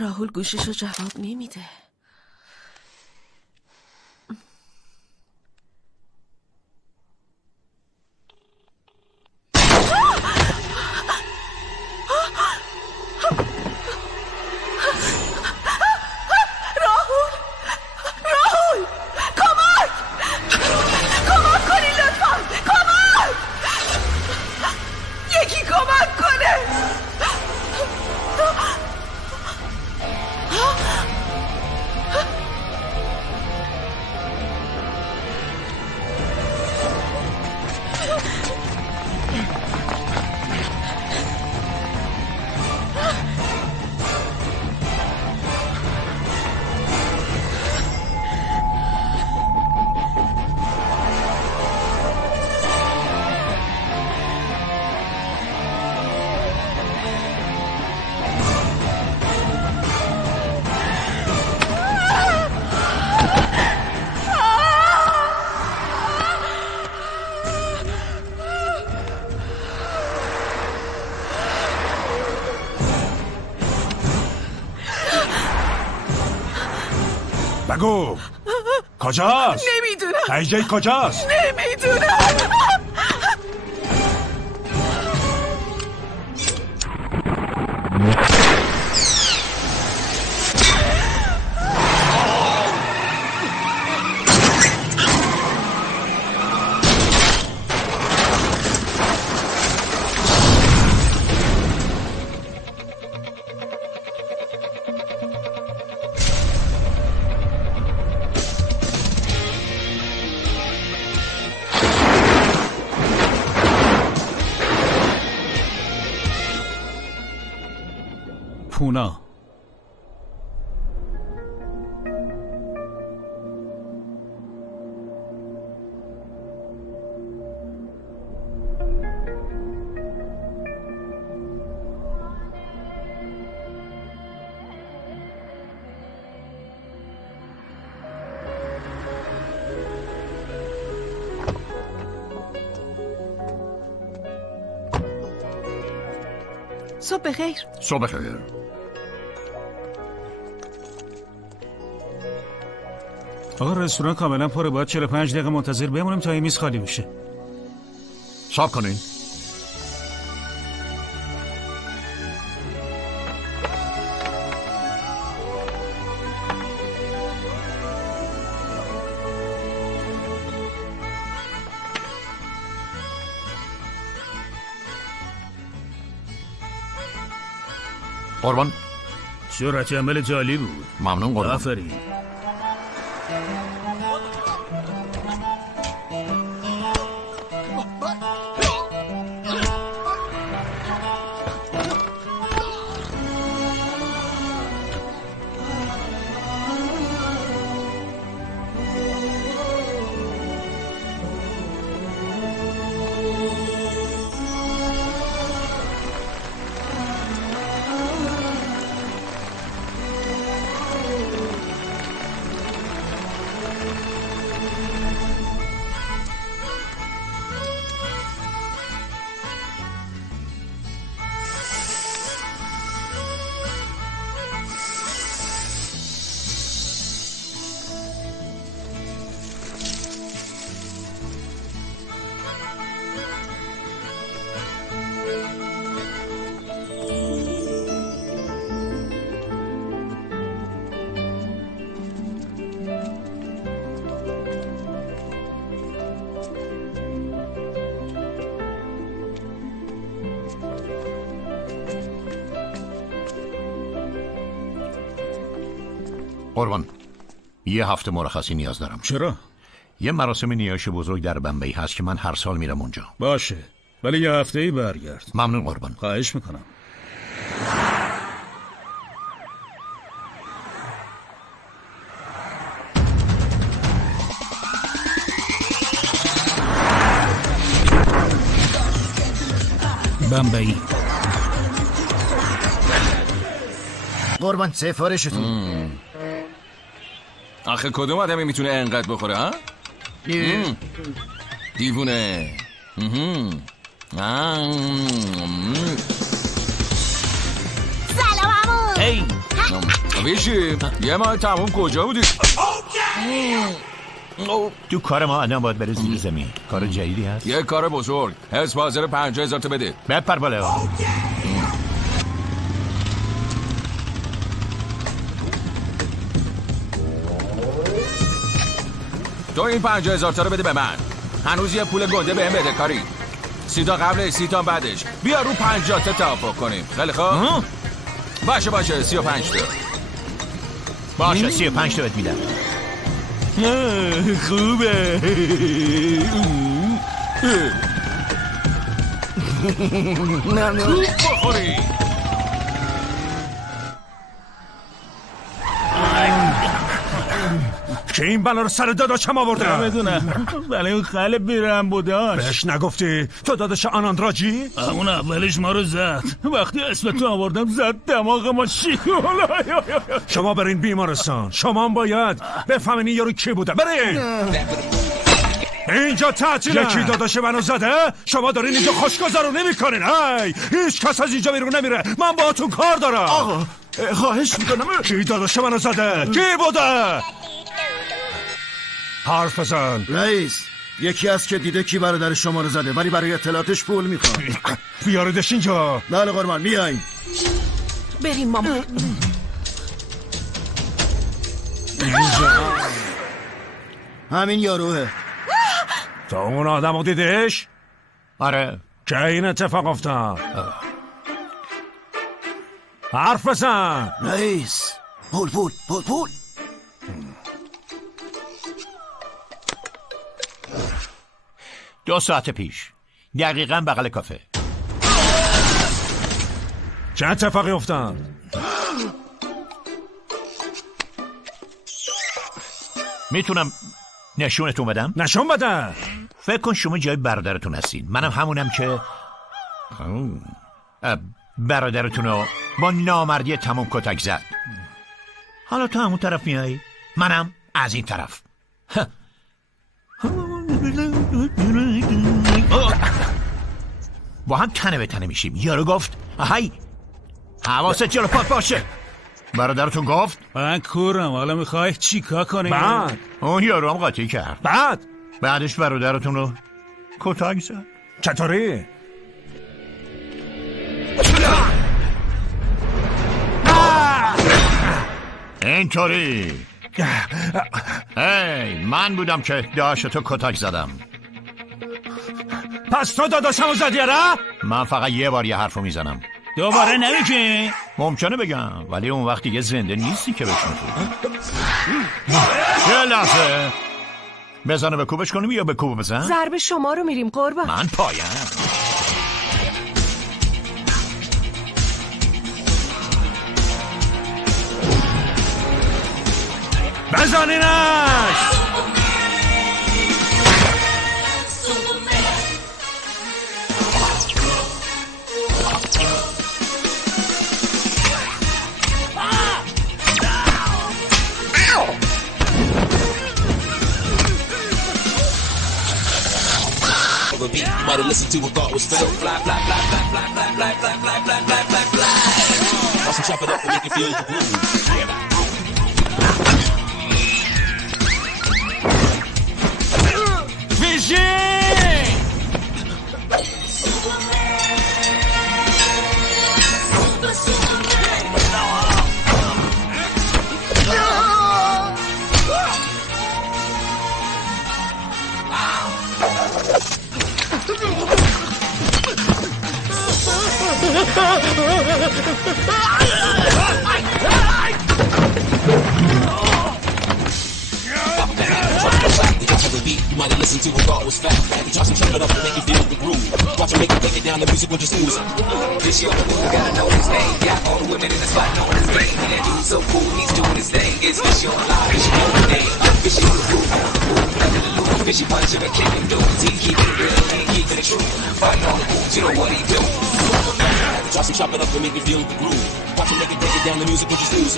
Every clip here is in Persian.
راهول گوششو جواب نمیده. بگو کجاست؟ نمیدونم. ایجی کجاست؟ نمیدونم. پونا صبح بخیر. صبح بخیر. آقا رستوران کاملا پره، باید 45 دقیقه منتظر بمونیم تا این میز خالی بشه. صبر کنین. قربان صورت عمل جالی بود. ممنون قربان. آفرین. قربان یه هفته مرخصی نیاز دارم. چرا؟ یه مراسم نیایش بزرگ در بمبئی هست که من هر سال میرم اونجا. باشه ولی یه هفته‌ای برگرد. ممنون قربان. خواهش میکنم. بمبئی. قربان سفارشتون. آخه کدوم آدمی میتونه انقدر بخوره ها؟ دیوونه. سلام عمو. هی ویشی یه ماه تموم کجا بودی؟ تو کار ما آدم باید بره زیر زمین. کار جدیدی هست؟ یه کار بزرگ. حسب حاضر 50,000 تا بده. بپر بالا. تو این 50,000 تا رو بده به من. هنوز یه پول گنده بهم بده کاری. 30 تا قبلش 30 تا بعدش. بیا رو 50 تا توافق کنیم. خیلی خوب. باشه 35 تا. باشه 35 تا بهت میدم. خوبه. خوب بخوری. که این بلا رو سر داداشم آورده. نمیدونم ولی اون خیلی بیرم بوداش. بهش نگفتی تو داداش آناندراجی؟ اون اولش ما رو زد. وقتی اسم تو آوردم زد دماغ ما شیکولا. شما برین بیمارستان. شما هم باید بفهمین یارو کی بوده. برین اینجا تعطیله. یکی داداش منو زده. شما دارین اینجا خوشگذرونی میکنین. هیچ کس از اینجا بیرون نمیره. من باهاتون کار دارم. آقا خواهش میکنم. کی داداش منو زده؟ کی بوده؟ حرف بزن. رئیس یکی از که دیده کی برادر شما رو زده ولی برای اطلاعاتش پول میخواد. بیاردش اینجا. بله قربان بیاین. بریم ماما. اینجا همین یاروه. تو اون آدم رو دیدش؟ آره. که این اتفاق افتاد. حرف بزن. رئیس پول. 2 ساعت پیش دقیقاً بغل کافه. چه اتفاقی افتاد؟ میتونم نشونتون بدم؟ نشون بده. فکر کن شما جای برادرتون هستین. منم همونم که برادرتون رو با نامردی تمام کتک زد. حالا تو همون طرف میایی، منم از این طرف. با هم تنه به تنه میشیم. یارو گفت هی حواست جلو پات باشه. برادرتون گفت من کورم. حالا میخوای چیکار کنیم؟ بعد اون یارو هم قاطی کرد. بعدش برادرتون رو کتک زد. چطوری؟ اینطوری. من بودم که داشتو کتک زدم. پس تو داداشمو زدی را؟ من فقط یه بار یه حرفو میزنم. دوباره نمیگی؟ ممکنه بگم ولی اون وقت دیگه زنده نیستی که بشنفی. یه لحظه بزنه به کوبش کنیم یا به کوب بزن؟ ضرب شما رو میریم قربان. من پایم. بزنینش. Might have listened to a thought was felt. Fly, fly, fly, fly, fly, fly, fly, fly, fly, fly, fly, fly, fly. Also chop it up and make it feel the groove. You might have listened to a thought was fact. The drops and chop it up and make you feel the groove. Watch it, make it take it down, the music will just ooze. This year, you gotta know his name. Got all the women in the spot knowing his name. That dude's so cool, he's doing his thing. It's Fishy on live, Fishy on the name. Fishy on the groove, like in the loop. Fishy punch of a kick and do. He keeping it real, he keeping it true. Fighting all the fools, you know what he do. Drops and chop it up and make you feel the groove. Watch it, make it take it down, the music will just ooze.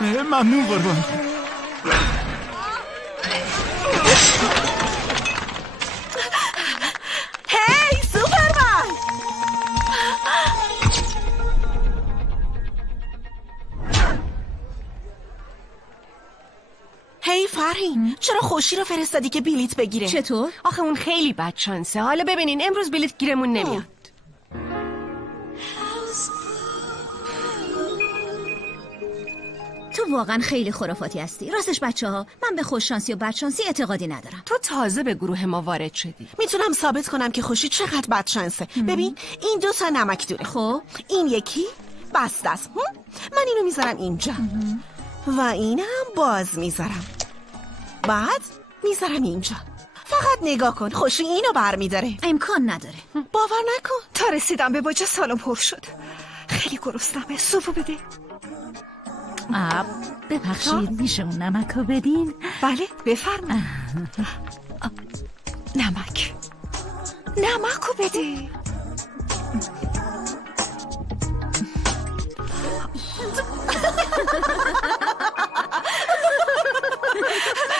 ممنون قربان. هی سوپرمن. هی فرهین، چرا خوشی رو فرستادی که بلیت بگیره؟ چطور؟ آخه اون خیلی بدشانسه. حالا ببینین امروز بلیت گیرمون نمیاد. تو واقعا خیلی خرافاتی هستی. راستش بچه‌ها، من به خوششانسی و بدشانسی اعتقادی ندارم. تو تازه به گروه ما وارد شدی. میتونم ثابت کنم که خوشی چقدر بدشانسه. ببین این 2 تا نمک دوره. خب این یکی بسته است. من اینو میذارم اینجا و اینم باز میذارم. بعد میذارم اینجا. فقط نگاه کن، خوشی اینو برمیداره. امکان نداره. باور نکن. تا رسیدم به باجه سالم پر شد. خیلی گرسنمه. سوپو بده. ببخشید میشه اون نمکو بدین؟ بله بفرمایید. نمکو بده.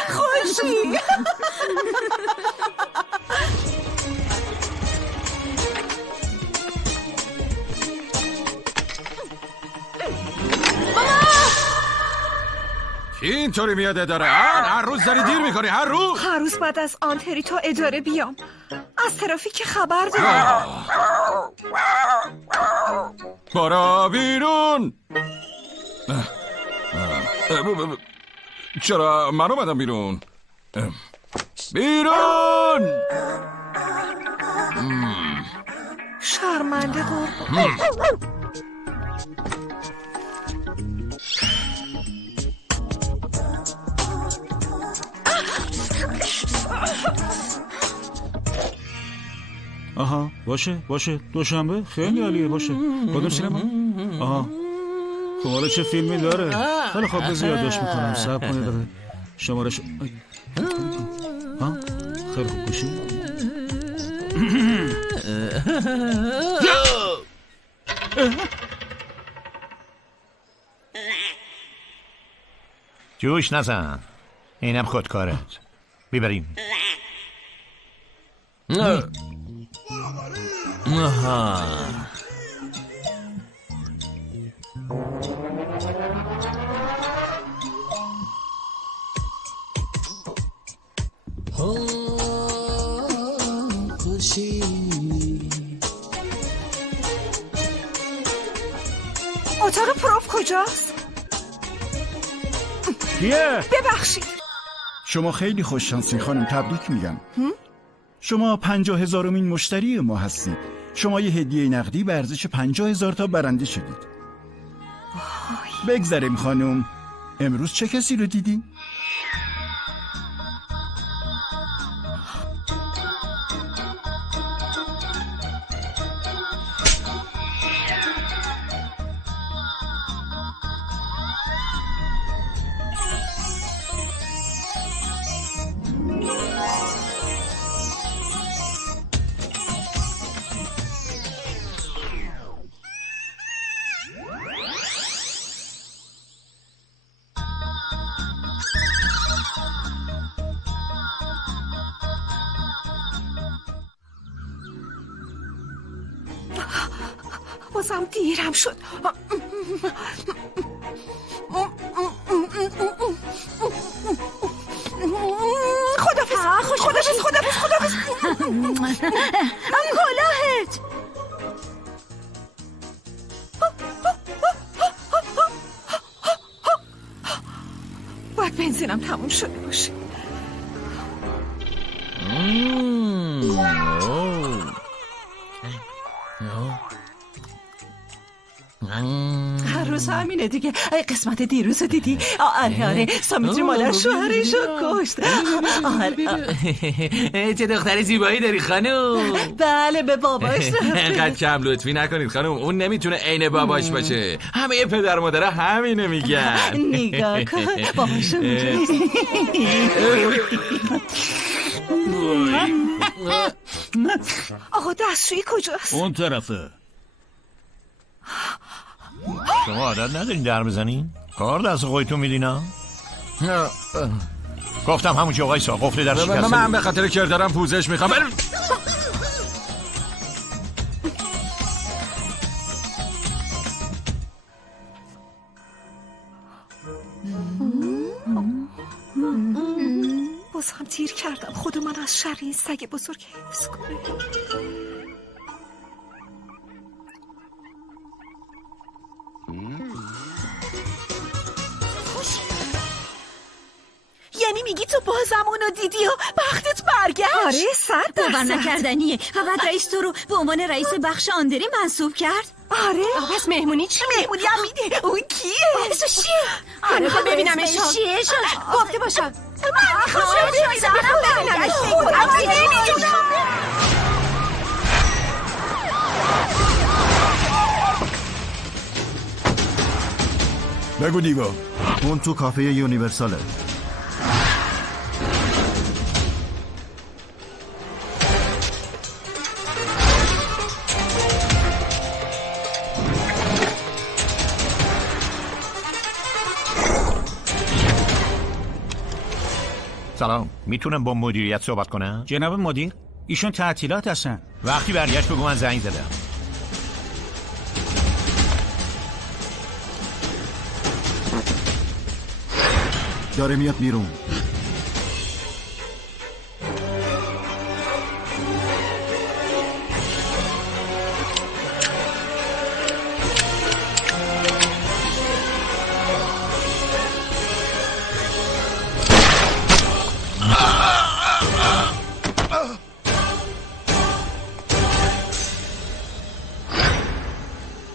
خوشی کی اینطوری میاد اداره؟ هر روز داری دیر میکنی. هر روز بعد از آنتری تا اداره بیام. از ترافیک خبر دارم. برو بیرون. چرا من اومدم بیرون؟ بیرون. شرمنده قربان. آها باشه دوشنبه خیلی عالیه. باشه کدوم سینما؟ آها خب حالا چه فیلمی داره؟ خیلی خوب زیادش میکنم. صبر کنید شمارش. ها خیلی خوب گوشی. جوش نزن، اینم خودکارت. بیبریم. اتاق پروف کجاست؟ کیه؟ ببخشید. شما خیلی خوش شانسین خانم، تبریک میگم. شما 50,000مین مشتری ما هستید. شما یه هدیه نقدی به ارزش 50,000 تا برنده شدید. بگذاریم خانم، امروز چه کسی رو دیدین؟ بازم دیرم شد. خدافظ. کلاهت. باید بنزینم تموم شده باشه. هر روز همینه دیگه. قسمت دیروز دیدی؟ آره سامیتری مادر شوهرشو کشت. چه دختر زیبایی داری خانم. بله به باباش. انقدر کم لطفی نکنید خانم، اون نمیتونه عین باباش باشه. همه پدر مادر همینه میگن. نگاه کن باباشو میگه. آقا دستشویی کجاست؟ اون طرفه. شما عادت ندارین در بزنین؟ کار دست خودتون میدینا؟ گفتم همون آقای سا قفل در شکسته. من به خاطر کردارم پوزش میخوام. باز هم تیر کردم. خدا من از شر این سگ بزرگ حفظ کنه. یعنی میگی تو بازم اونو دیدی و بختت برگشت؟ آره 100% باور نکردنیه. و بعد رئیس تو رو به عنوان رئیس بخش آندری منصوب کرد. آره پس مهمونی چی؟ مهمونی هم میده. اون کیه؟ اسمش چیه؟ آره خب ببینمش. چیه؟ گفته باشم. من میخوام ببینمش. خودم نمیدونم. بگو دیگو. اون تو کافه یونیورساله. سلام، میتونم با مدیریت صحبت کنم؟ جناب مدیر ایشون تعطیلات هستن. وقتی برگشت بگو من زنگ زدم. داره میاد بیرون.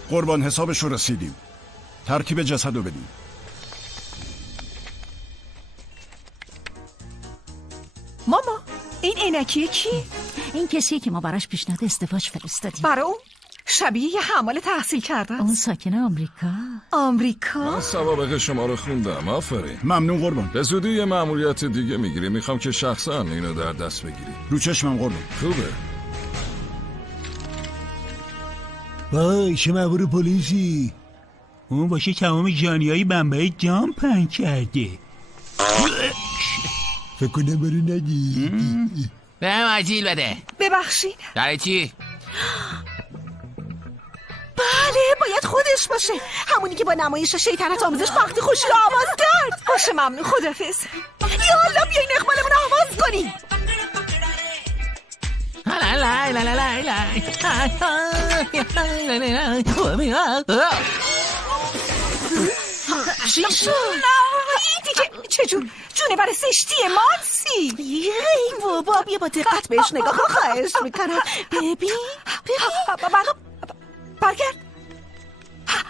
قربان حسابش رو رسیدیم. ترکیب جسد رو بدیم. ماما این عینکیه کی؟ این کسیه که ما براش پیشنهاد ازدواج فرستادیم. برای اون شبیه یه حمال تحصیل کرده. اون ساکن آمریکا. آمریکا؟ من سوابق شما رو خوندم. آفرین. ممنون قربان. به زودی یه مأموریت دیگه میگیری. میخوام که شخصا اینو در دست بگیری. رو چشمم قربان. خوبه. وای چه مأمور پلیسی. اون باشه تمام جانیای بمبئی جام پهن کرده. فکر کنم برو ندی. به هم آجیل بده. ببخشید. داره چی؟ بله باید خودش باشه. همونی که با نمایش شیطنت آموزش وقتی خوشی رو آواز کرد. باشه ممنون. خدافظ. یالا بیاین اقبالمون رو آواز کنیم. چی شد؟ دیگه چجور؟ جونور زشتی مانسی. ای بابا بیا با دقت بهش نگاه کن خواهش میکنم. ببین برگرد.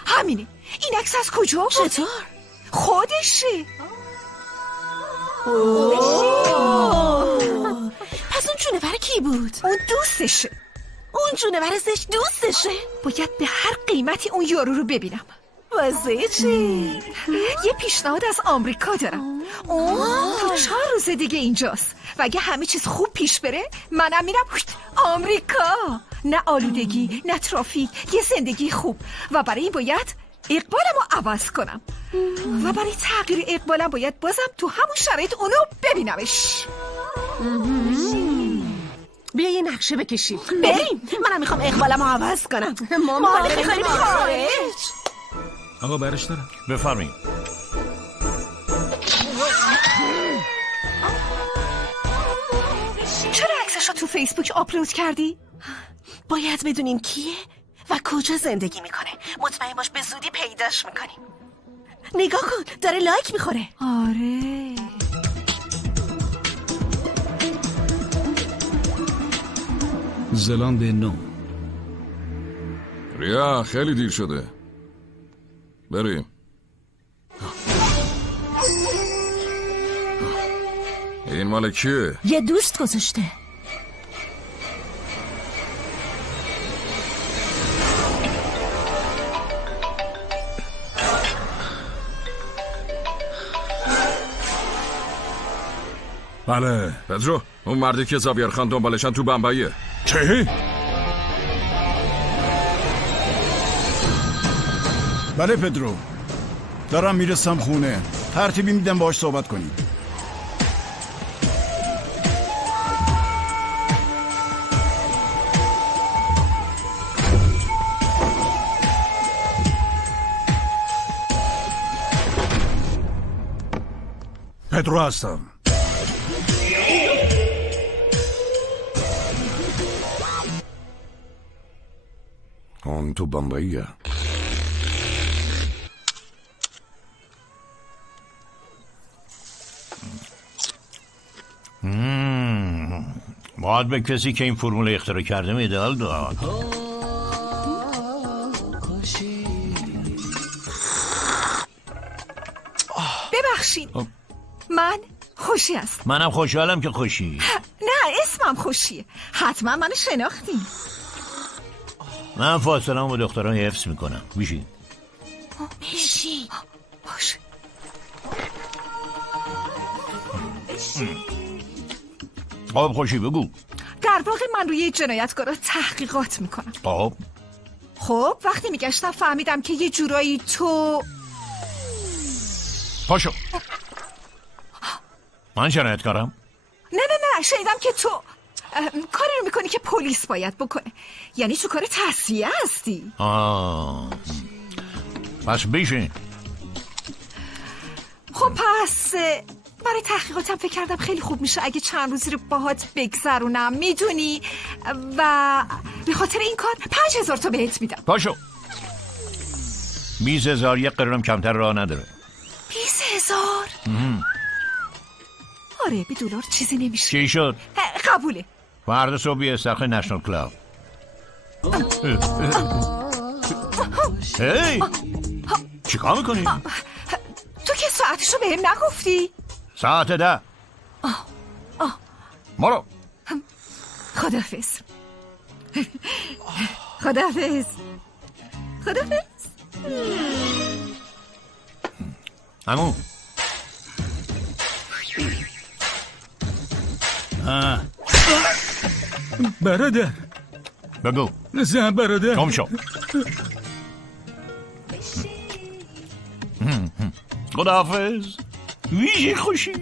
همینه. این عکس از کجا بود؟ چطور؟ خودشه. پس اون جونور کی بود؟ اون دوستشه. اون جونور زشت دوستشه. باید به هر قیمتی اون یارو رو ببینم. واسه چی؟ یه پیشنهاد از آمریکا دارم. اون تا 4 روز دیگه اینجاست و اگه همه چیز خوب پیش بره منم میرم آمریکا. نه آلودگی نه ترافیک، یه زندگی خوب. و برای این باید اقبالم رو عوض کنم و برای تغییر اقبالم باید بازم تو همون شرایط اونو ببینمش. بیا یه نقشه بکشیم بریم. منم میخوام اقبالم رو عوض کنم. ما میخوایم خارج. آقا برش دارم. بفرمایید. چرا عکسش رو تو فیسبوک آپلود کردی؟ باید بدونیم کیه و کجا زندگی میکنه. مطمئن باش به زودی پیداش میکنیم. نگاه کن داره لایک میخوره. آره. زلاند نو. ریا خیلی دیر شده. بریم. این مال کیه؟ یه دوست گذاشته. بله. پدرو اون مردی که زاویر خان دنبالشن تو بمبئیه. چه؟ بله پدرو. دارم میرسم خونه. ترتیبی میدم باهاش صحبت کنیم. پدرو هستم. اون تو بمبئیه. باید به کسی که این فرمول اختراع کرده مدال داد. ببخشید من خوشی هستم. منم خوشحالم که خوشی. نه اسمم خوشیه. حتما منو شناختی. من فاصله‌مو با دختران حفظ میکنم. بیشی باشه. خب خوشی بگو. در واقع من روی جنایتکارا تحقیقات میکنم. خب وقتی میگشتم فهمیدم که یه جورایی تو پاشو. من جنایتکارم؟ نه شنیدم که تو کاری رو میکنی که پلیس باید بکنه. یعنی تو کار تصفیه هستی. پس بیشین. خب پس برای تحقیقاتم فکر کردم خیلی خوب میشه اگه چند روزی رو باهات بگذرونم، میدونی، و به خاطر این کار 5,000 تا بهت میدم. پاشو. 20,000 یک قرارم کمتر راه نداره. 20,000؟ آره به دلار چیزی نمیشه. چی شد؟ قبوله. فردا صبح بیه استخر نشنال کلاب. هی چی کار میکنی؟ تو که ساعتشو بهم نگفتی؟ ساعت 10. برو. خداحافظ. خداحافظ. عمو. برادر بگو. زن برادر گم شو. خداحافظ. ویژه خوشی.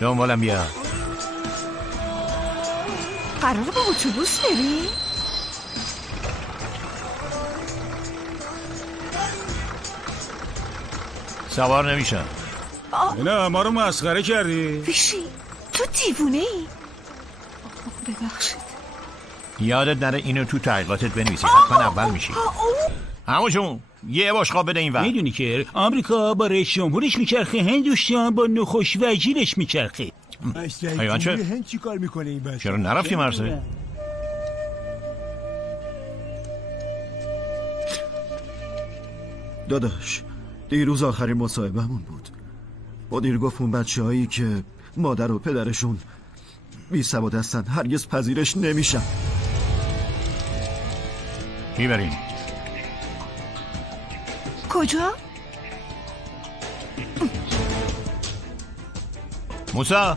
دنبالم بیا. قراره با اتوبوس بری؟ سوار نمیشم. نه ما رو مسخره کردی. ویشی تو دیوونه ای. ببخشید. یادت نره اینو تو تحقیقاتت بنویسی. حتما اول میشی. همو جون یه باشقاب بده این وقت. میدونی که آمریکا با رئیس جمهورش میچرخه، هندوستان با نخست وزیرش میچرخه. حیوان چه؟ هند چی کار میکنه این بچه؟ چرا نرفتی مرسه؟ داداش دیروز آخرین مصاحبهمون بود. مدیر گفت اون بچه هایی که مادر و پدرشون بی سواد هستن هرگز پذیرش نمیشن. میبریم. کجا؟ موسا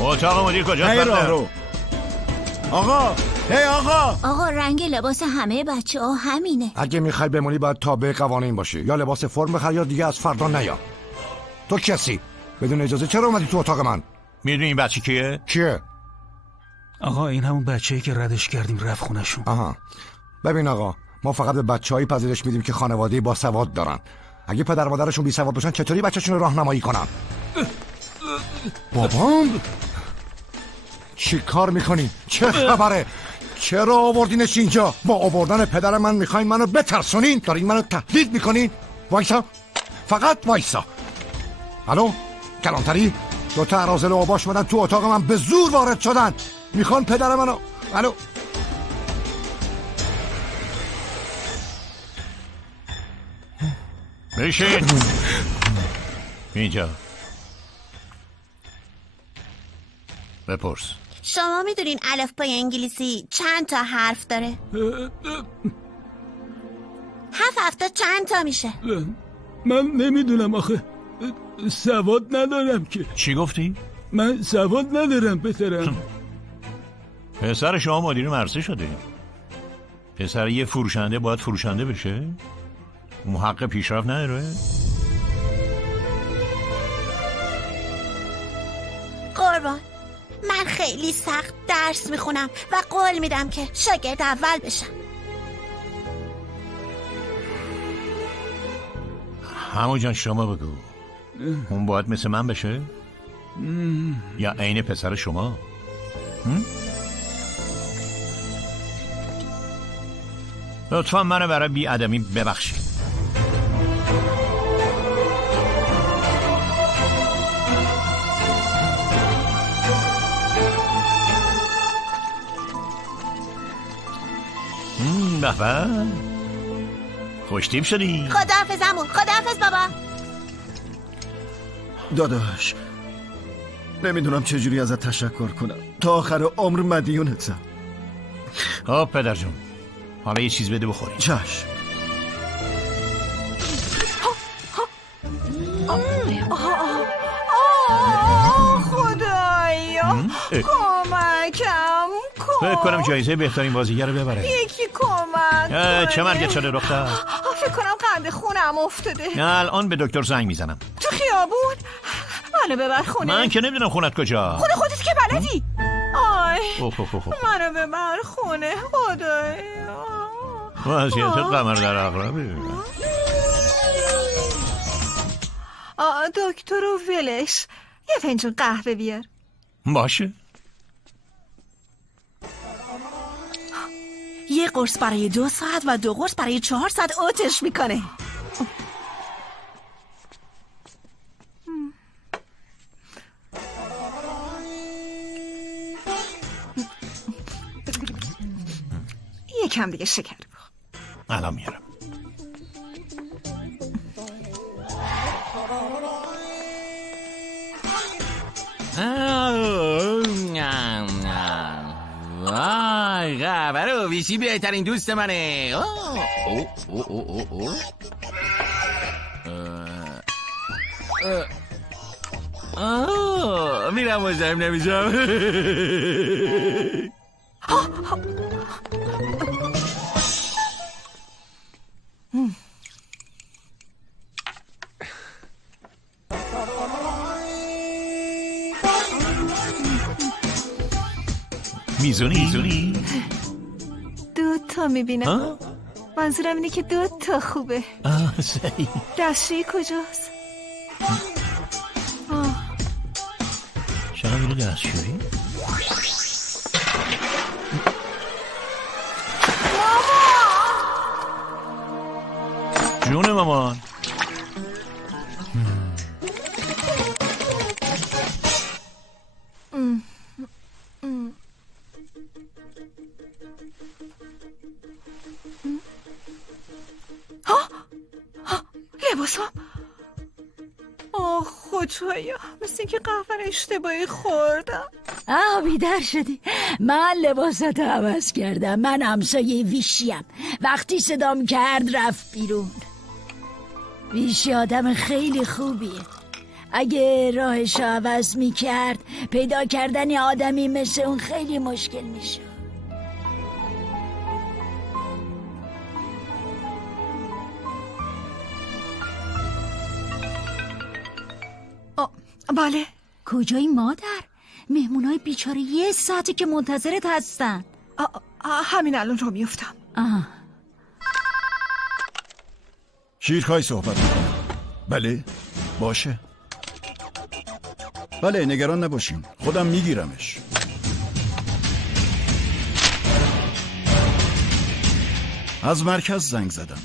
اتاق مدیر کجاست؟ هی راه رو. آقا آقا رنگ لباس همه بچه ها همینه. اگه میخوای بمونی باید تابع قوانین باشی. یا لباس فرم بخر یا دیگه از فردا نیا. تو کسی بدون اجازه چرا اومدی تو اتاق من؟ میدونی این بچه کیه؟ آقا این همون بچه‌ای که ردش کردیم رفت خونشون. آها. ببین آقا ما فقط به بچه‌هایی پذیرش میدیم که خانواده با سواد دارن. اگه پدر مادرشون بی سواد باشن چطوری بچه‌شون رو راهنمایی کنن؟ بابام چی کار میکنی؟ چه خبره؟ چرا آوردینش اینجا؟ با آوردن پدر من میخواین منو بترسونین؟ دارین منو تهدید میکنین؟ وایسا، فقط وایسا. الو کلانتری؟ دوتا اراذل اوباش مدن تو اتاق من به زور وارد شدن، میخوان پدر منو. الو بشین اینجا. بپرس. شما میدونین الفبای انگلیسی چند تا حرف داره؟ 7 تا چند تا میشه؟ من نمیدونم آخه. سواد ندارم که. چی گفتی؟ من سواد ندارم پسرم. پسر شما مدیر مرسه شده. پسر یه فروشنده باید فروشنده بشه؟ اون حق پیشرفت نداره؟ قربان، من خیلی سخت درس میخونم و قول میدم که شاگرد اول بشم. همو جان شما بگو، اون باید مثل من بشه؟ یا عین پسر شما؟ لطفا منو برای بی‌ادبی ببخشید. بابا خوشتیب شدی. خداحافظ عمو. خداحافظ بابا. داداش نمیدونم چجوری ازت تشکر کنم. تا آخر عمر مدیونتم. خب پدر جون، حالا یه چیز بده بخوریم. چشم. خدایا کمکم کن. فکر کنم جایزه بهترین بازیگر رو ببره. یکی کمک. چه مرگت شده دختر؟ فکر کنم قند خونم افتاده. الان به دکتر زنگ میزنم. تو خیابون؟ منو ببر خونه. من که نمیدونم خونت کجا. خونه خودت که بلدی. آی منو ببر خونه خدایا. وضعیت قمر در عقربه. دکتر و ولش، یه فنجون قهوه بیار. باشه. یه قرص برای 2 ساعت و 2 قرص برای 4 ساعت اوتش میکنه. یکم دیگه شکر بخور. الان میارم. وای قهوه رو ویشی بهترین دوست منه. میرم مزاحم نمیشم. میزونی؟ 2 تا میبینم. منظورم اینه که 2 تا خوبه. صحیح. دستشویی کجاست؟ چرا میره دستشویی؟ جون مامان. لباسم. خدایا، مثل اینکه قهوه رو اشتباهی خوردم. بیدار شدی. من لباساتو عوض کردم. من همسایه ویشیم. وقتی صدام کرد رفت بیرون. ویشی آدم خیلی خوبیه. اگه راهشو عوض میکرد پیدا کردن آدمی مثل اون خیلی مشکل میشه. بله. کجایی مادر؟ مهمونای بیچاره 1 ساعته که منتظرت هستن. همین الان رو میفتم. شیرخوای صحبت میکنم. بله باشه. بله نگران نباشین، خودم میگیرمش. از مرکز زنگ زدم.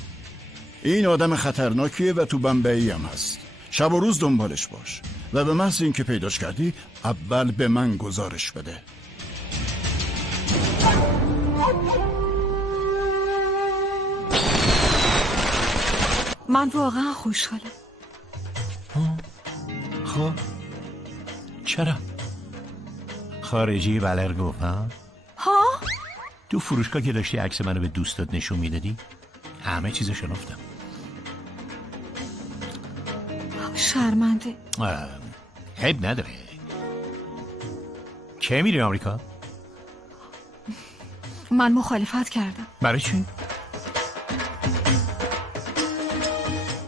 این آدم خطرناکیه و تو بمبئی هم هست. شب و روز دنبالش باش و به محض این که پیداش کردی اول به من گزارش بده. من واقعا خوشحالم. خب چرا؟ خارجی بلر گفت ها؟ تو فروشگاه که داشتی عکس منو به دوستات نشون میدادی همه چیزو شنفتم. شرمنده. حیب نداره. کی میری آمریکا؟ من مخالفت کردم. برای چی؟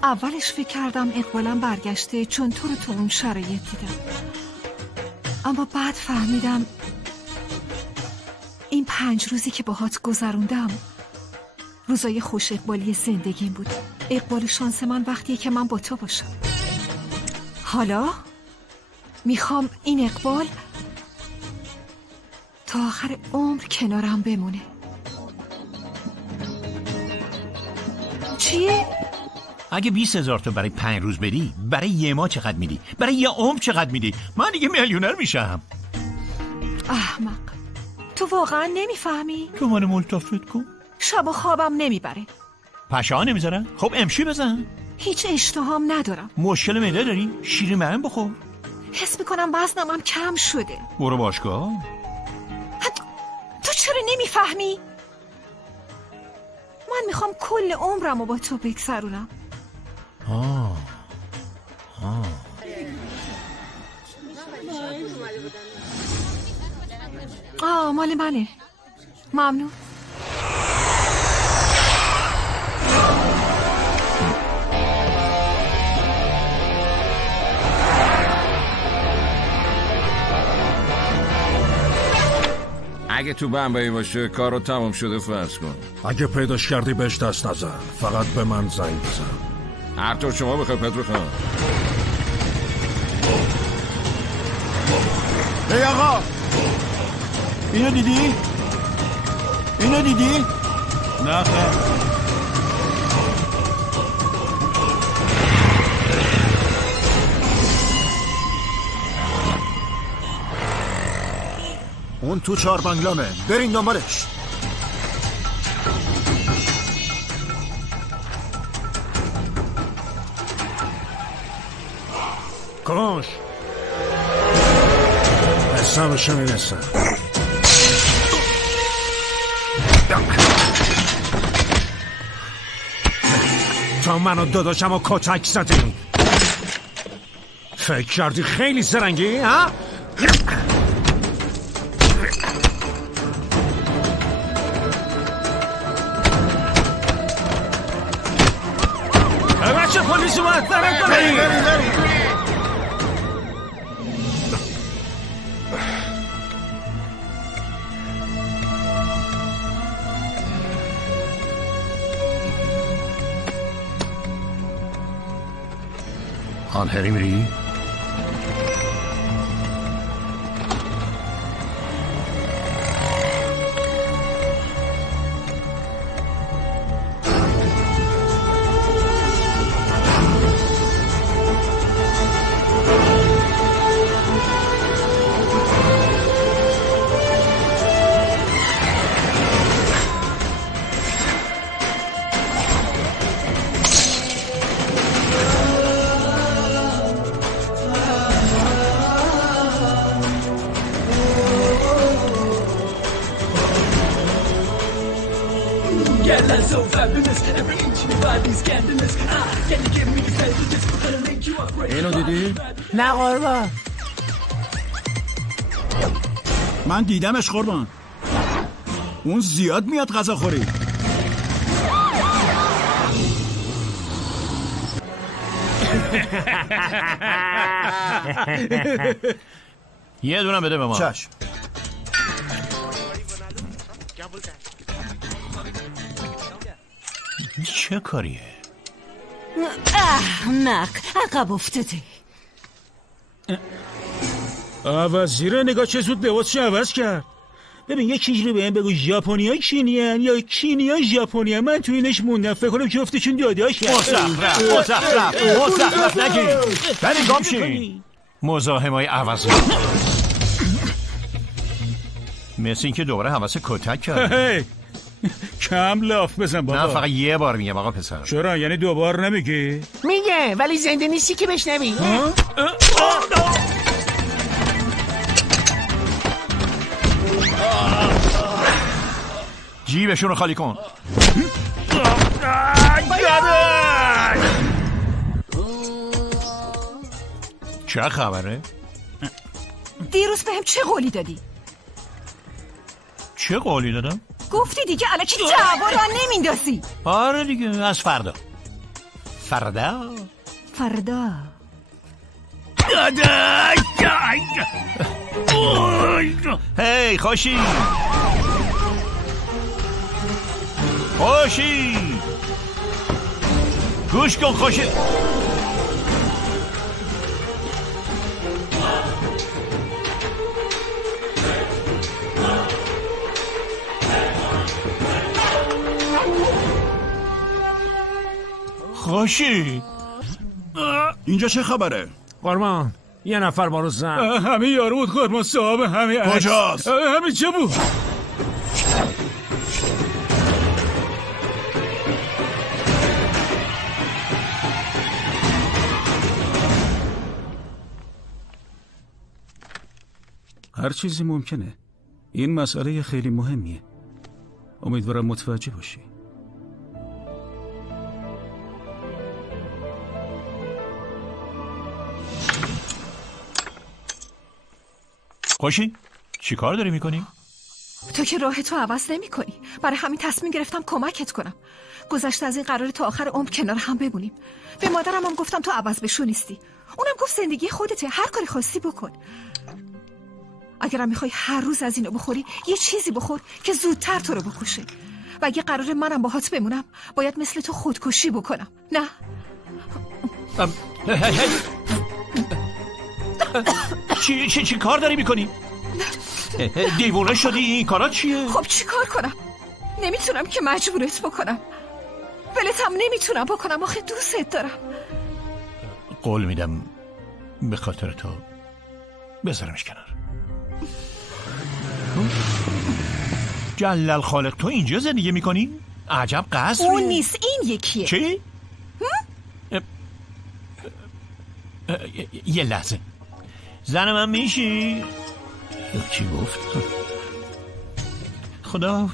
اولش فکر کردم اقبالم برگشته چون تو رو تو اون شرایط دیدم، اما بعد فهمیدم این 5 روزی که باهات گذروندم روزای خوش اقبالی زندگیم بود. اقبال شانس من وقتیه که من با تو باشم. حالا میخوام این اقبال تا آخر عمر کنارم بمونه. چیه؟ اگه 20,000 تا برای 5 روز بدی، برای یه ماه چقدر میدی؟ برای یه عمر چقدر میدی؟ من دیگه میلیونر میشم. احمق، تو واقعا نمیفهمی؟ تو من ملتفت کن. شب و خوابم نمیبره. پشه ها نمیذارن؟ خب امشی بزن. هیچ اشتهام ندارم. مشکل معده داری؟ شیر من بخور. حس میکنم وزنم هم کم شده. برو باشگاه. تو چرا نمیفهمی؟ من میخوام کل عمرم رو با تو بگذرونم. مال منه. ممنون. اگه تو بمبئی باشه کار رو تمام شده فرض کن. اگه پیداش کردی بهش دست نزن، فقط به من زنگ بزن. هر طور شما بخوای پدرو خان. ای آقا، اینو دیدی؟ اینو دیدی؟ نه خیر. اون تو 4 بنگلامه، برین دنبالش. کاش حسابشو میرسم. تا منو داداشم و کتک زدی. فکر کردی خیلی زرنگی ها؟ بچه پلیس اومد، دارم کنی. آن هری میری؟ اینو دیدی؟ نه قربان. من دیدمش قربان. اون زیاد میاد غذا خوری. یه دونم بده به ما. چشم. چه کاریه؟ احمق، عقب افتاده. وزیر نگاه چه زود لباسش عوض کرد. ببین یه چیزی رو به این بگو، ژاپنی‌ها کینیان یا کینیا ژاپنیان؟ من تو اینش موندم، فکر کنم جفتشون داداش مزخرف نگی. بری گام شین. مزاحمای عوضی. مثل این که دوباره حوث کتک کرد. کم لاف بزن بابا. نه فقط یه بار میگم آقا پسر. چرا یعنی 2 بار نمیگی؟ میگه ولی زنده نیستی که بشنوی. جیبشون رو خالی کن. چه خبره؟ دیروز بهم چه قولی دادی؟ چه قولی دادم؟ گفتی دیگه الکی دعوا رو نمیندازی. آره دیگه، از فردا. هی خوشی گوش کن خوشی. خوشی اینجا چه خبره؟ قربان یه نفر ما رو زن. همه یارو بود قربان صاحب. همه کجاست؟ همه چه بود؟ هر چیزی ممکنه. این مسئله خیلی مهمیه. امیدوارم متوجه باشی. خوشی چی کار داری میکنی؟ تو که راهتو عوض نمی کنی. برای همین تصمیم گرفتم کمکت کنم. گذشته از این قرار تا آخر عمر کنار هم بمونیم. به مادرم هم گفتم تو عوض بشو نیستی. اونم گفت زندگی خودته، هر کاری خواستی بکن. اگرم میخوای هر روز از اینو بخوری، یه چیزی بخور که زودتر تو رو بکشه. و اگه قرار منم باهات بمونم، باید مثل تو خودکشی بکنم. نه چی کار داری میکنی؟ دیوونه شدی؟ این کارا چیه؟ خب چی کار کنم؟ نمیتونم که مجبورت بکنم. ولتم نمیتونم بکنم، آخه دوستت دارم. قول میدم به خاطر تو بذارمش کنار. جلل خالق تو اینجا زندگی میکنی؟ عجب قصریه. اون نیست، این یکیه. چی؟ یه لحظه. زن من میشی؟ چی گفت؟ خدا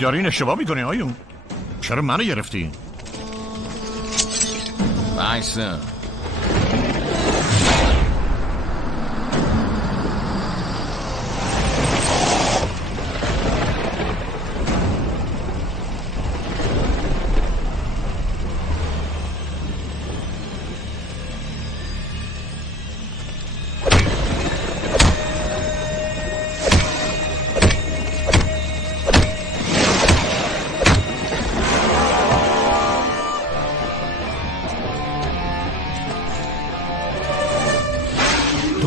دارین اشتباه میکنی آیون. چرا منو گرفتی؟ بایسته.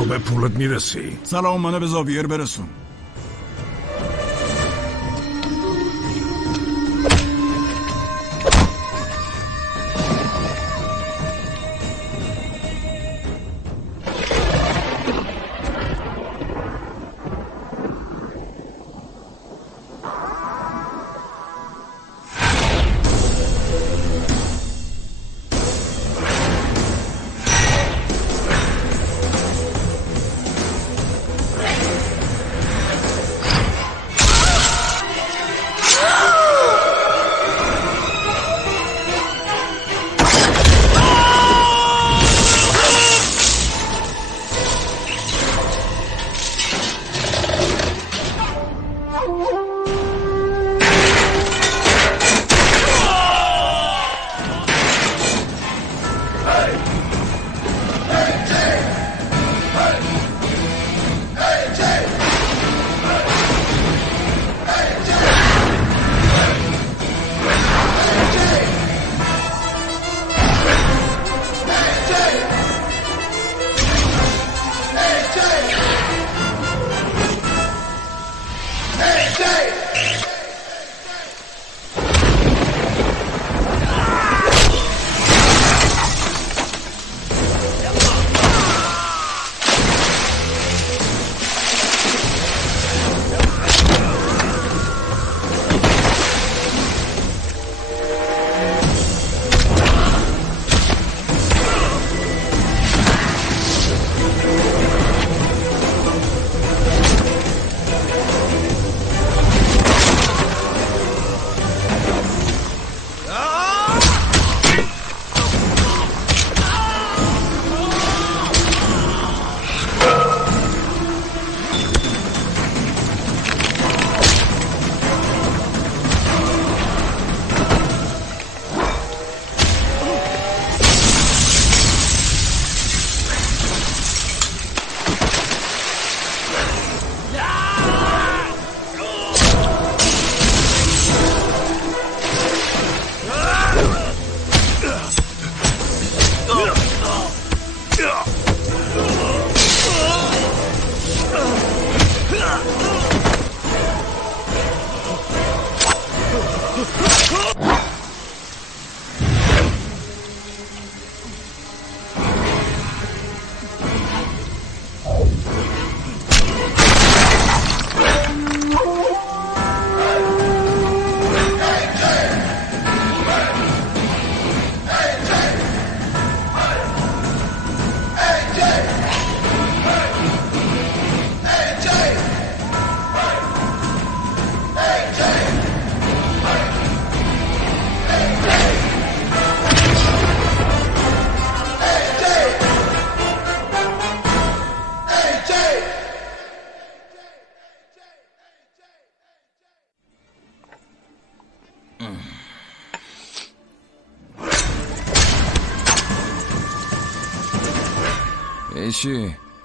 به پولت میرسی. سلام، منو به زاویر برسون.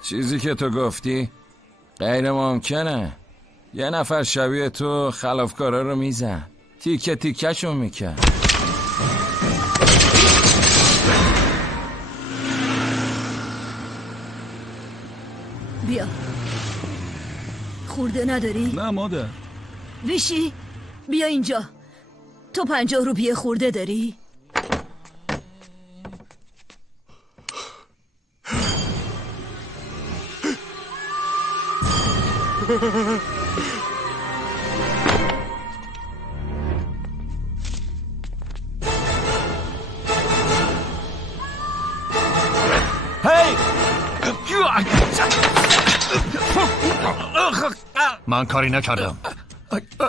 چیزی که تو گفتی غیر ممکنه. یه نفر شبیه تو خلافکارا رو میزن، تیکه تیکه‌شون میکرد. بیا. خورده نداری؟ نه مادر. ویشی بیا اینجا. تو 50 روپیه خورده داری؟ من کاری نکردم،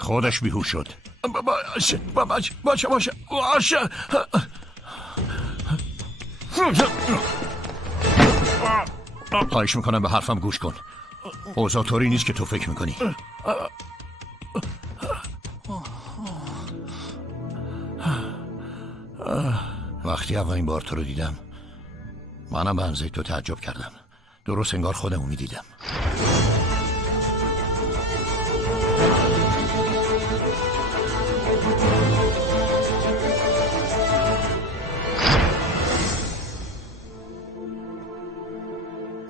خودش بیهوش شد. باشه خواهش میکنم به حرفم گوش کن. اوضاع طوری نیست که تو فکر میکنی. وقتی اولین بار تو رو دیدم منم به اندازه تو تعجب کردم. درست انگار خودمو میدیدم.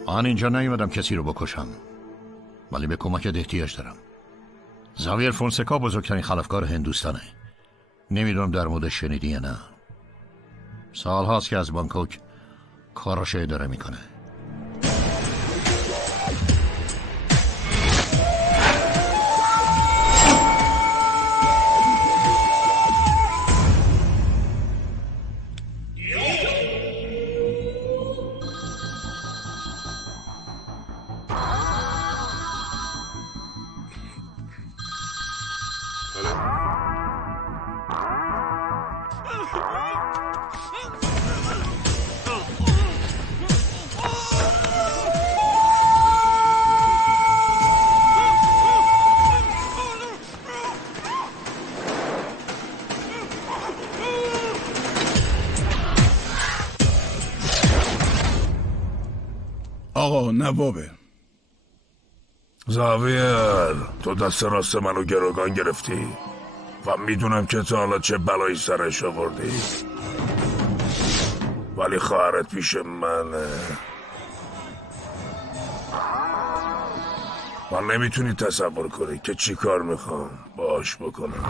من اینجا نیومدم کسی رو بکشم، ولی به کمکت احتیاج دارم. زاویر فونسکا بزرگترین خلافکار هندوستانه. نمیدونم در مورد شنیدی یا نه. سال هاست که از بانکوک کاراشو اداره میکنه. آقا نوابه. زاویر، تو دست راست منو گروگان گرفتی و میدونم که تا حالا چه بلایی سرش آوردی، ولی خواهرت پیش منه. من نمیتونی تصور کنی که چی کار میخوام باش بکنم.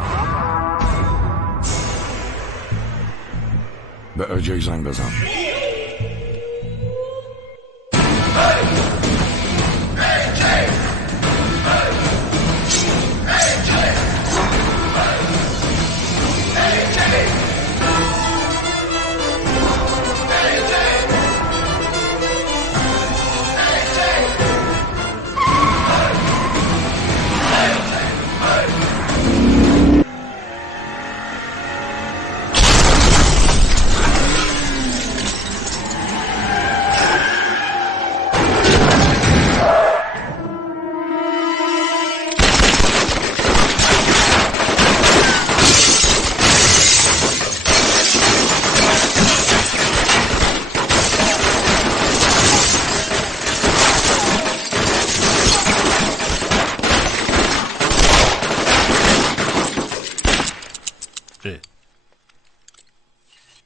به اجی زنگ بزن.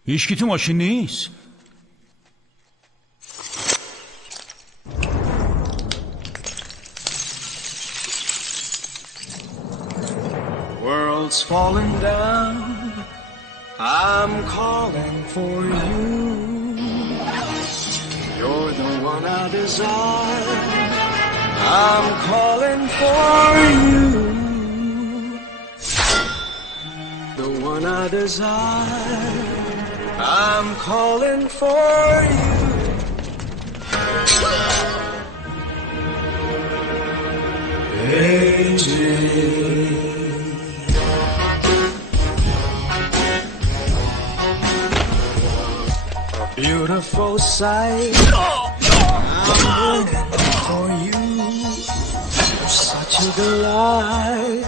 هیچکی تو ماشین نیست. World's falling down, I'm calling for you. You're the one I desire, I'm calling for you. The one I desire, I'm calling for you. AJ, a beautiful sight. I'm waiting for you. You're such a delight.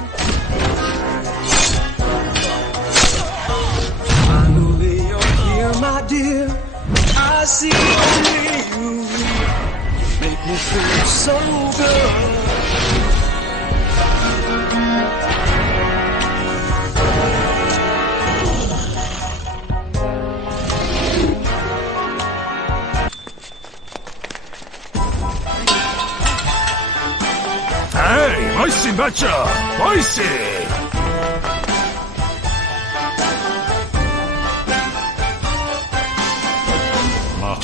My dear, I see only you. Make me feel so good. هی وایسین بچه ها، وایسین.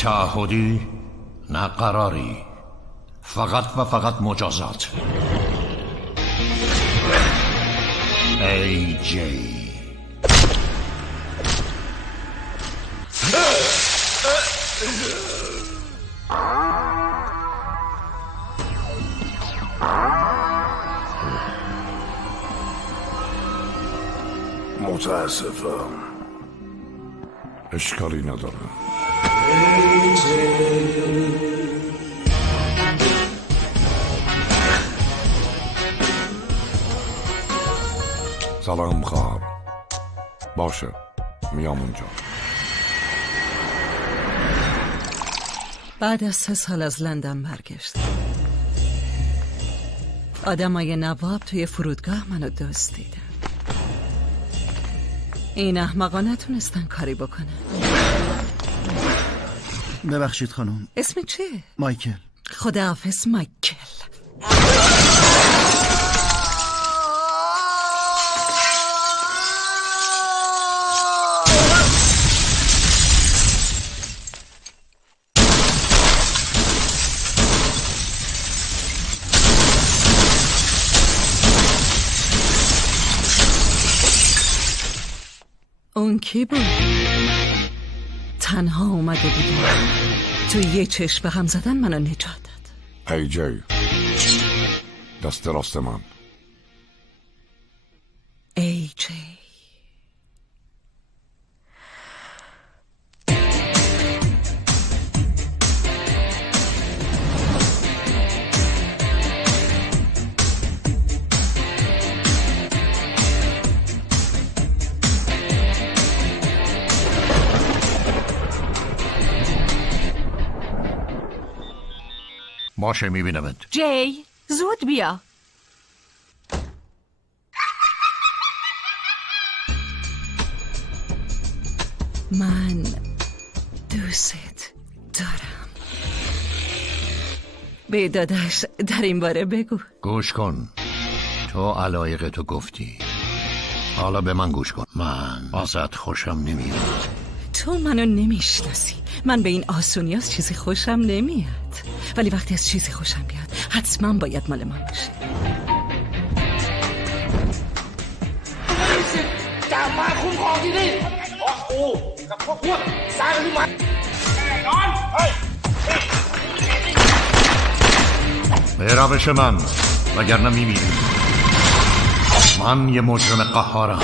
تعهدی نه قراری، فقط و فقط مجازات. AJ متاسفم. اشکالی نداره. سلام خواهر. باشه میام اونجا. بعد از 3 سال از لندن برگشتم. آدمای نواب توی فرودگاه منو دزدیدن. این احمقا نتونستن کاری بکنن. ببخشید خانم. اسم چیه؟ مایکل. خداحافظ مایکل. اون کی بود؟ تنها اومده بودم تو یه چشم به هم زدن منو نجات داد. AJ دست راست من. AJ باشه میبینمت. جی زود بیا. من دوست دارم. به داداش در این باره بگو. گوش کن، تو علایق تو گفتی، حالا به من گوش کن. من ازت خوشم نمیاد. تو منو نمیشناسی. من به این آسونی از چیزی خوشم نمیاد، ولی وقتی از چیزی خوشم بیاد حتما باید مال من باشه. به روش من وگرنه میمیری. من یه مجرم قهارم.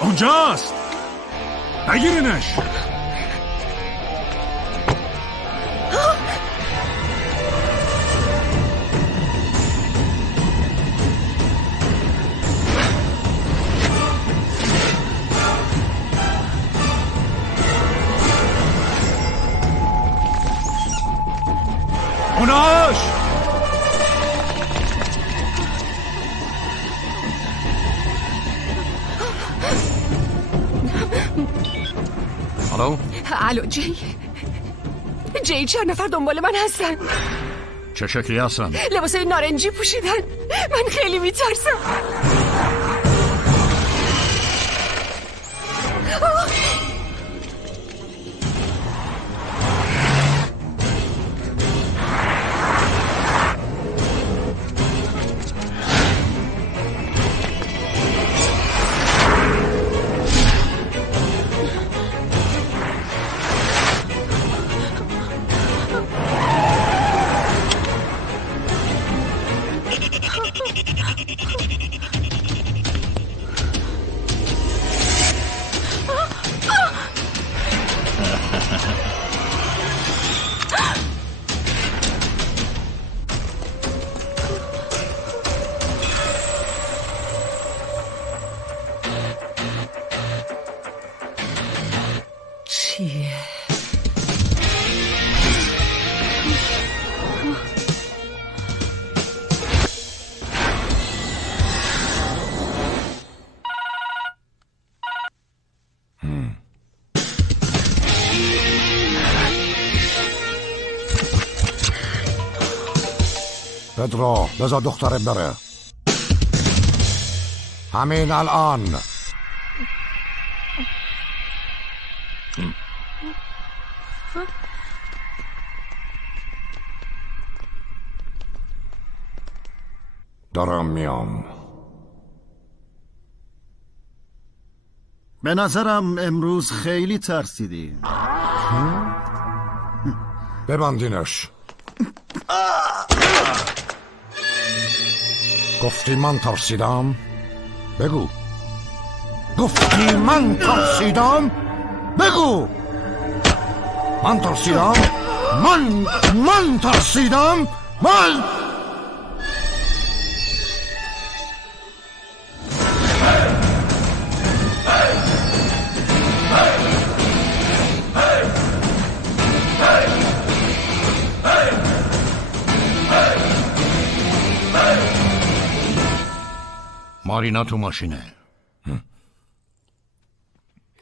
اونجاست، بگیرینش. اوناش الو جی چند نفر دنبال من هستن. چه شکلی هستن؟ لباسای نارنجی پوشیدن. من خیلی میترسم. پدرو بذار دخترت بره همین الان. دارم میام. به نظرم امروز خیلی ترسیدی. ببندینش. گفتی من ترسیدم؟ بگو. گفتی من ترسیدم؟ بگو. من ترسیدم؟ من ترسیدم؟ من مارینا تو ماشینه.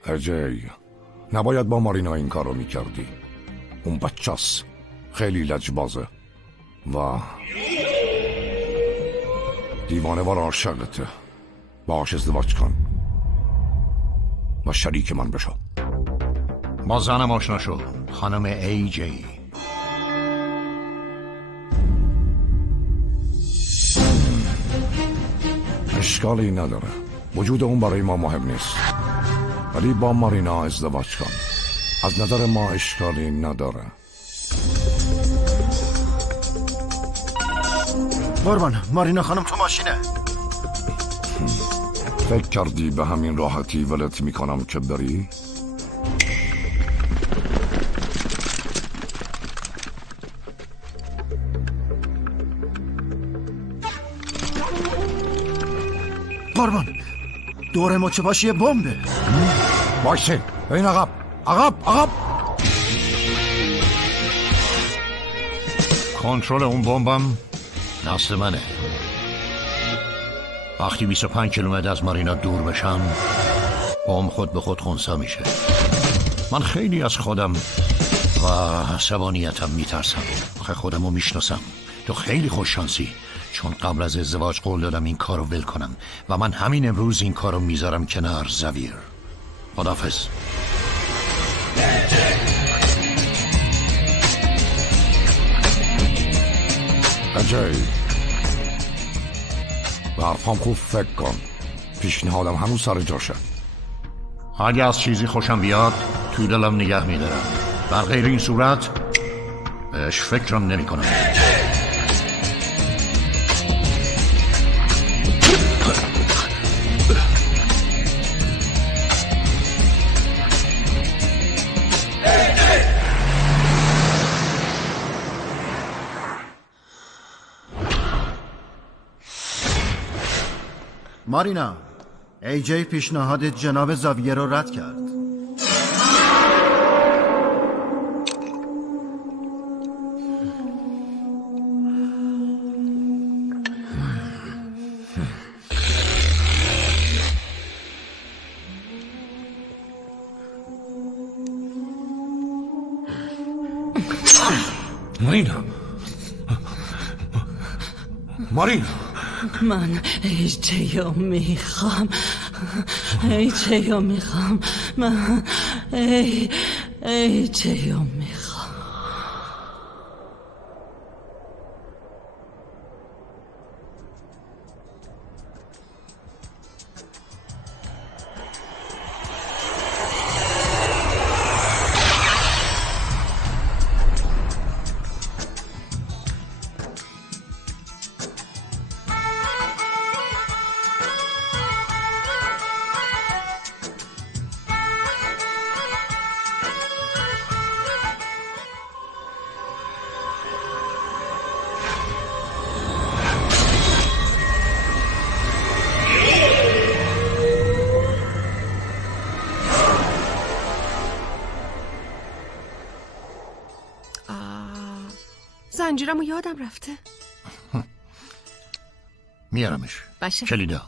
اجی نباید با مارینا این کارو میکردی. اون بچه‌ست، خیلی لجبازه و دیوانه و عاشقته. باهاش ازدواج کن و شریک من بشو. با زنم آشنا شو، خانم ای جی. اشکالی نداره، وجود اون برای ما مهم نیست، ولی با مارینا ازدواج کن. از نظر ما اشکالی نداره. قربان، مارینا خانم تو ماشینه. فکر کردی به همین راحتی ولت میکنم که بری؟ قربان دور مچ باشی بمبه. باشه این عقب عقب. کنترل اون بمبم دست منه. وقتی 25 کیلومتر از مارینا دور بشم بمب خود به خود خنثی میشه. من خیلی از خودم و عصبانیتم میترسم. آخه خودمو میشناسم. تو خیلی خوششانسی، چون قبل از ازدواج قول دادم این کارو ول کنم و من همین امروز این کارو میذارم کنار. زویر خداحافظ. اجای به حرفام خوب فکر کن. پیشنهادم هنوز سر جاشه. اگه از چیزی خوشم بیاد تو دلم نگه میدارم، در غیر این صورت بهش فکرم نمی کنم. مارینا، ایجی پیشنهاد جناب زاویه رو رد کرد. مارینا من ایجیو میخوام. من ایجیو میخوام. زنجیرمو یادم رفته. میارمش. باشه. کلیدا.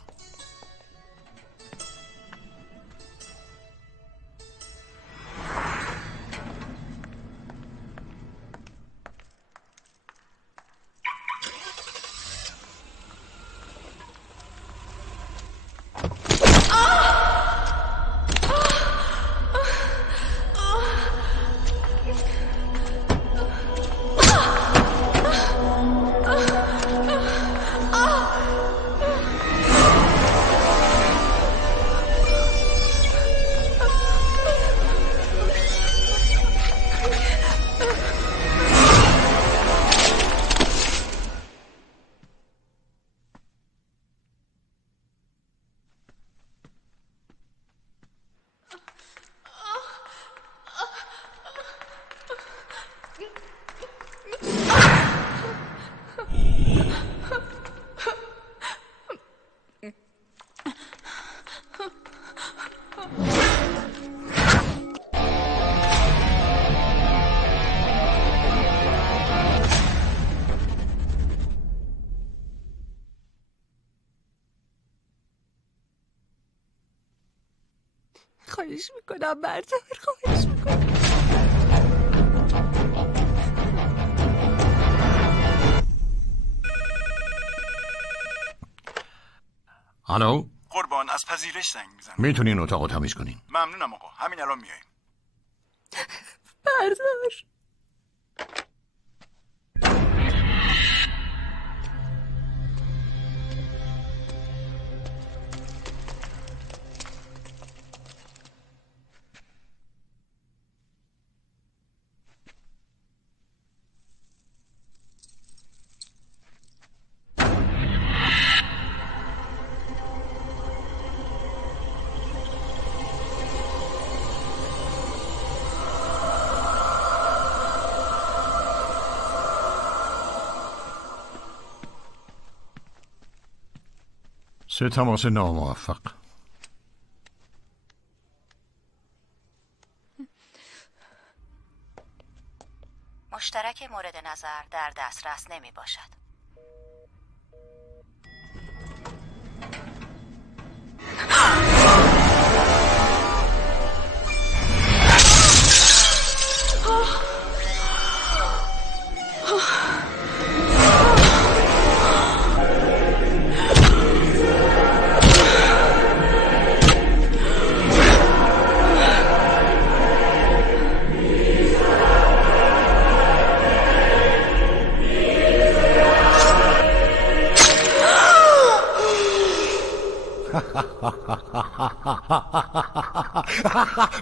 خواهش میکنم بردار، خواهش میکنم. الو قربان، از پذیرش زنگ میزنم. میتونین اتاقو تمیز کنین؟ ممنونم آقا، همین الان میایم. بردار. 3 تماس ناموفق. مشترک مورد نظر در دسترس نمی باشد.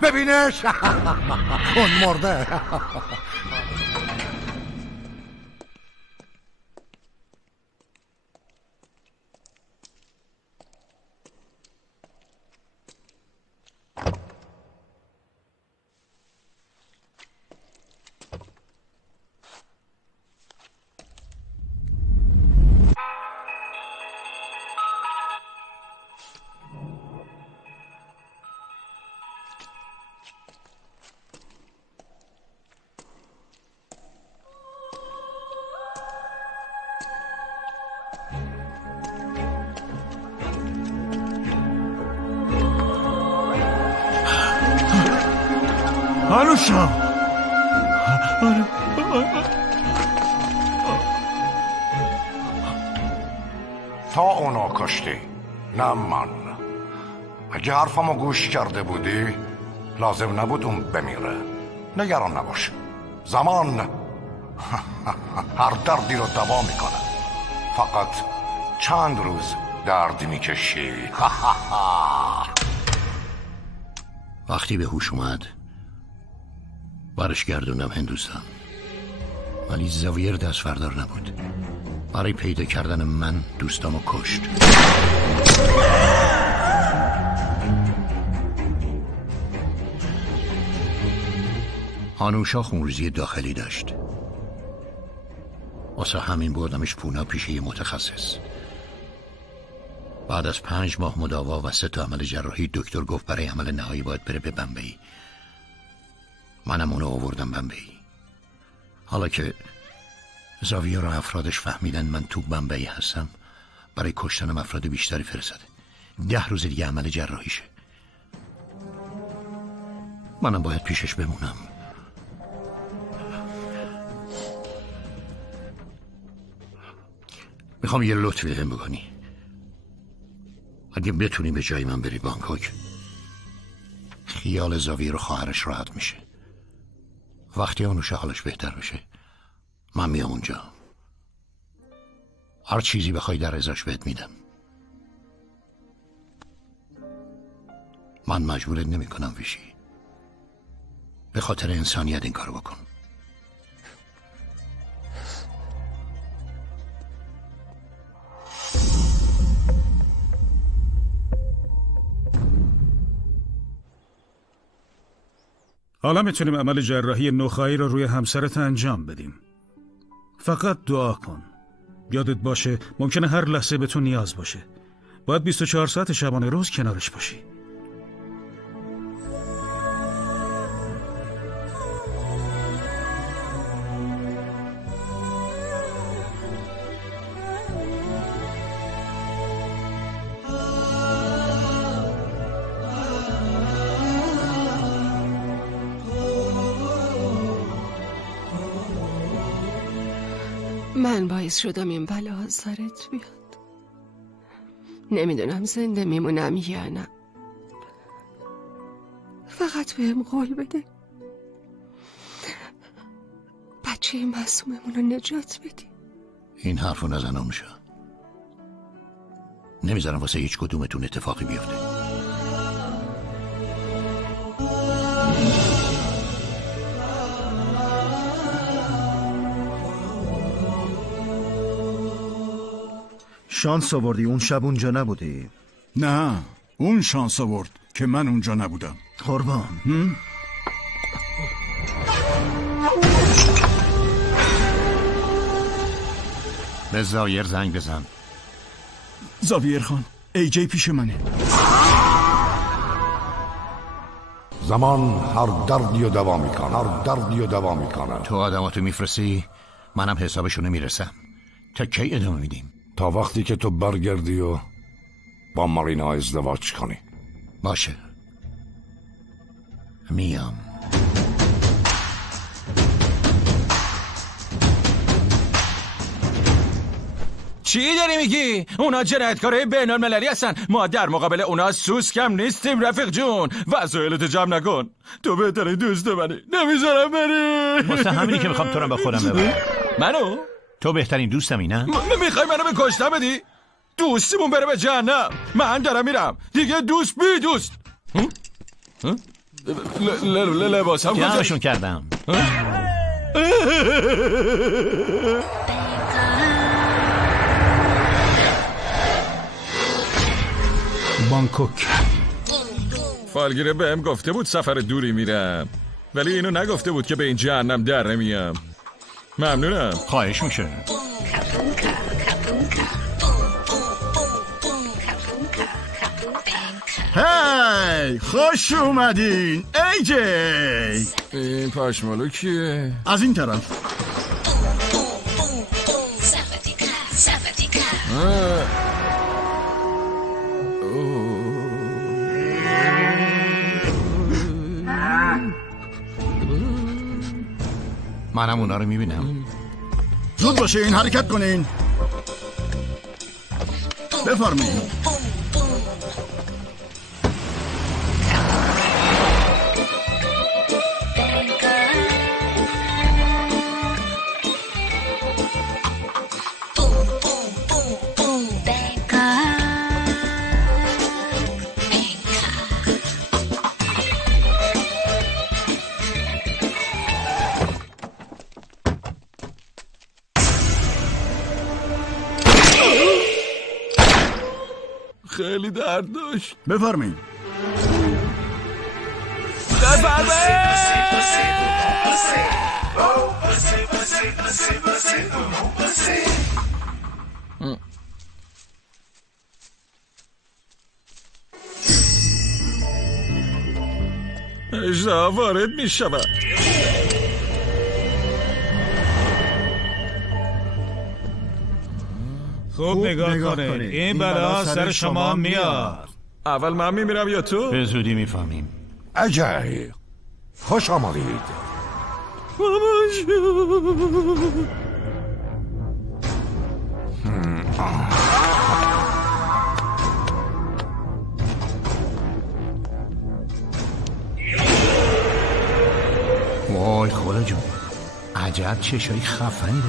ببینش اون مرده. آنوشا تا اونا کشتی، نه من. اگه حرفمو گوش کرده بودی لازم نبود اون بمیره. نگران نباش، زمان هر دردی رو دوا میکنه. فقط چند روز درد میکشی. وقتی به هوش اومد برش گردوندم هندوستان، ولی زاویر دست فردار نبود. برای پیدا کردن من دوستامو کشت. آنوشا خونریزی داخلی داشت، واسه همین بردمش پونا پیش یه متخصص. بعد از 5 ماه مداوا و 3 تا عمل جراحی دکتر گفت برای عمل نهایی باید بره به بمبئی. منم اونو آوردم بمبئی. حالا که زاویه و افرادش فهمیدن من تو بمبئی هستم، برای کشتنم افراد بیشتری فرستاده. 10 روز دیگه عمل جراحیشه. منم باید پیشش بمونم. میخوام یه لطفی بهم بکنی. اگه بتونی به جای من بری بانکوک، خیال زاویه رو خواهرش راحت میشه. وقتی آنوشا حالش بهتر بشه من میام اونجا. هر چیزی بخوای در ازاش بهت میدم. من مجبورت نمی کنم ویشی. به خاطر انسانیت این کارو بکن. حالا میتونیم عمل جراحی نخاعی رو روی همسرت انجام بدیم. فقط دعا کن. یادت باشه ممکنه هر لحظه به تو نیاز باشه. باید 24 ساعت شبانه روز کنارش باشی. من باعث شدم این بلا از سرت بیاد. نمیدونم زنده میمونم یا نه. فقط بهم قول بده بچه معصوممون رو نجات بدی. این حرفو نزن آنوشا. نمیذارم واسه هیچ کدومتون اتفاقی بیفته. شانس آوردی اون شب اونجا نبودی؟ نه، اون شانس آورد که من اونجا نبودم. قربان. به زاویر زنگ بزن. زاویر خان، AJ پیش منه. زمان هر دردی رو دوا میکنه. تو آدماتو میفرستی، منم حسابشو نمیرسم. تا کی ادامه میدیم؟ تا وقتی که تو برگردی و با مارینا ازدواج کنی. باشه، میام. چی داری میگی؟ اونا جنایتکارای بین‌المللی هستن. ما در مقابل اونا سوسکم نیستیم رفیق جون. وسایلتو جمع نکن. تو بهترین دوست منی. نمیذارم بری. واسه همینی که میخوام تو رو به خودم ببرم. منو؟ تو بهترین دوستمی نه؟ میخوای منو به کشتن بدی؟ دوستیمون بره به جهنم. من دارم میرم دیگه. دوست بی دوست. لباسم جمعشون کردم. بانکوک. فالگیره بهم گفته بود سفر دوری میرم، ولی اینو نگفته بود که به این جهنم در نمیام. ممنونم. خواهش میشه. هی خوش اومدین AJ. این پشمالو کیه؟ از این طرف. منم اونا رو میبینم. زود باشین، حرکت کنین. بفرمایید. خیلی درد داشت. بفرمایید. اجزا وارد می شود. خوب نگاه کنید. این بلا سر شما میاد. اول من میمیرم یا تو؟ به زودی میفهمیم. AJ خوش آمدید. وای خدا جون، عجب چشایی خفنی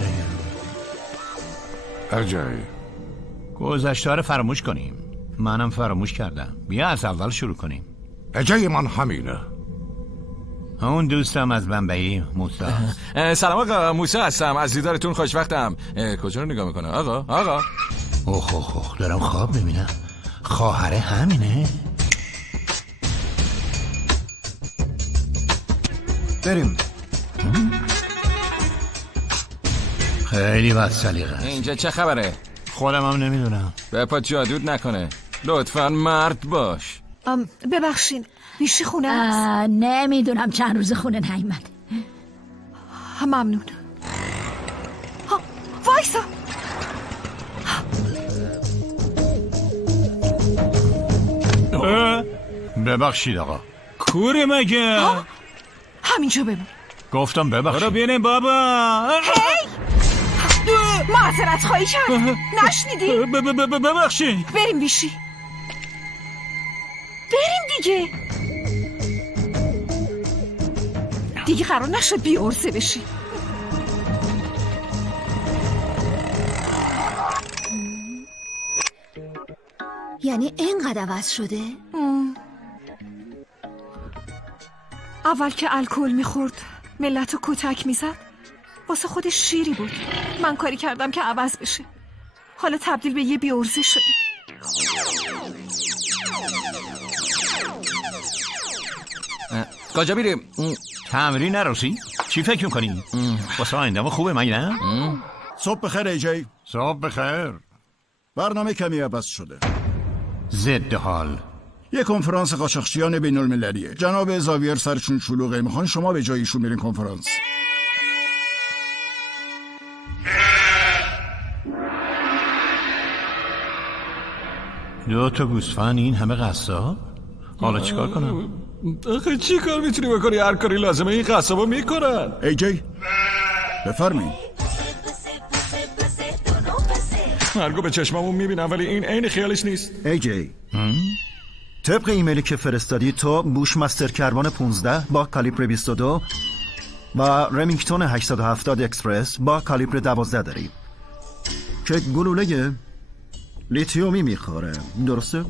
داری. AJ گذشته رو فراموش کنیم. منم فراموش کردم. بیا از اول شروع کنیم. AJ من همینه. اون دوستم از بمبئی موسی. سلام آقا، موسی هستم. از دیدارتون خوشوقتم. کجا رو نگاه میکنه آقا؟ اوه دارم خواب میبینم. خواهره همینه. بریم. خیلی بد سلیقه است. اینجا چه خبره؟ خودم هم نمیدونم. به پا جادود نکنه. لطفاً مرد باش. ببخشین، ویشی خونه است؟ نمیدونم، چند روز خونه نیومد. ممنون. وایسا. ببخشید آقا. کوری مگه؟ همینجا بمون. گفتم ببخشید. برو بینیم بابا. هی معذرت خواهی کرد. نشنیدی؟ ببخشید. بریم ویشی. بریم دیگه قرار نشد بی عرضه بشی. یعنی اینقدر عوض شده؟ اول که الکل میخورد ملت رو کتک میزد، واسه خودش شیری بود. من کاری کردم که عوض بشه. حالا تبدیل به یه بی‌عرضه شده. کجا میریم؟ تمرین نروسی؟ چی فکر میکنی؟ واسه آینده‌مون خوبه مگه نه؟ صبح بخیر AJ. صبح بخیر. برنامه کمی عوض شده. ضد حال. یه کنفرانس قاچاقچیان بین المللیه. جناب زاویر سرشون شلوغه، میخوان شما به جای ایشون برین کنفرانس. دو تا گوسفند، این همه قصاب؟ حالا چیکار کنم؟ آخه چی کار میتونی بکنی؟ هر کاری لازمه این قصابا میکنن. ای جی بفرمایید. مرگو به چشممون میبینم ولی این عین خیالش نیست. ای جی طبق ایمیلی که فرستادی تو بوشمستر کربن 15 با کالیبر 22 و رمینگتون 870 اکسپرس با کالیبر 12 داری که گلوله لیتیومی میخوره، درسته؟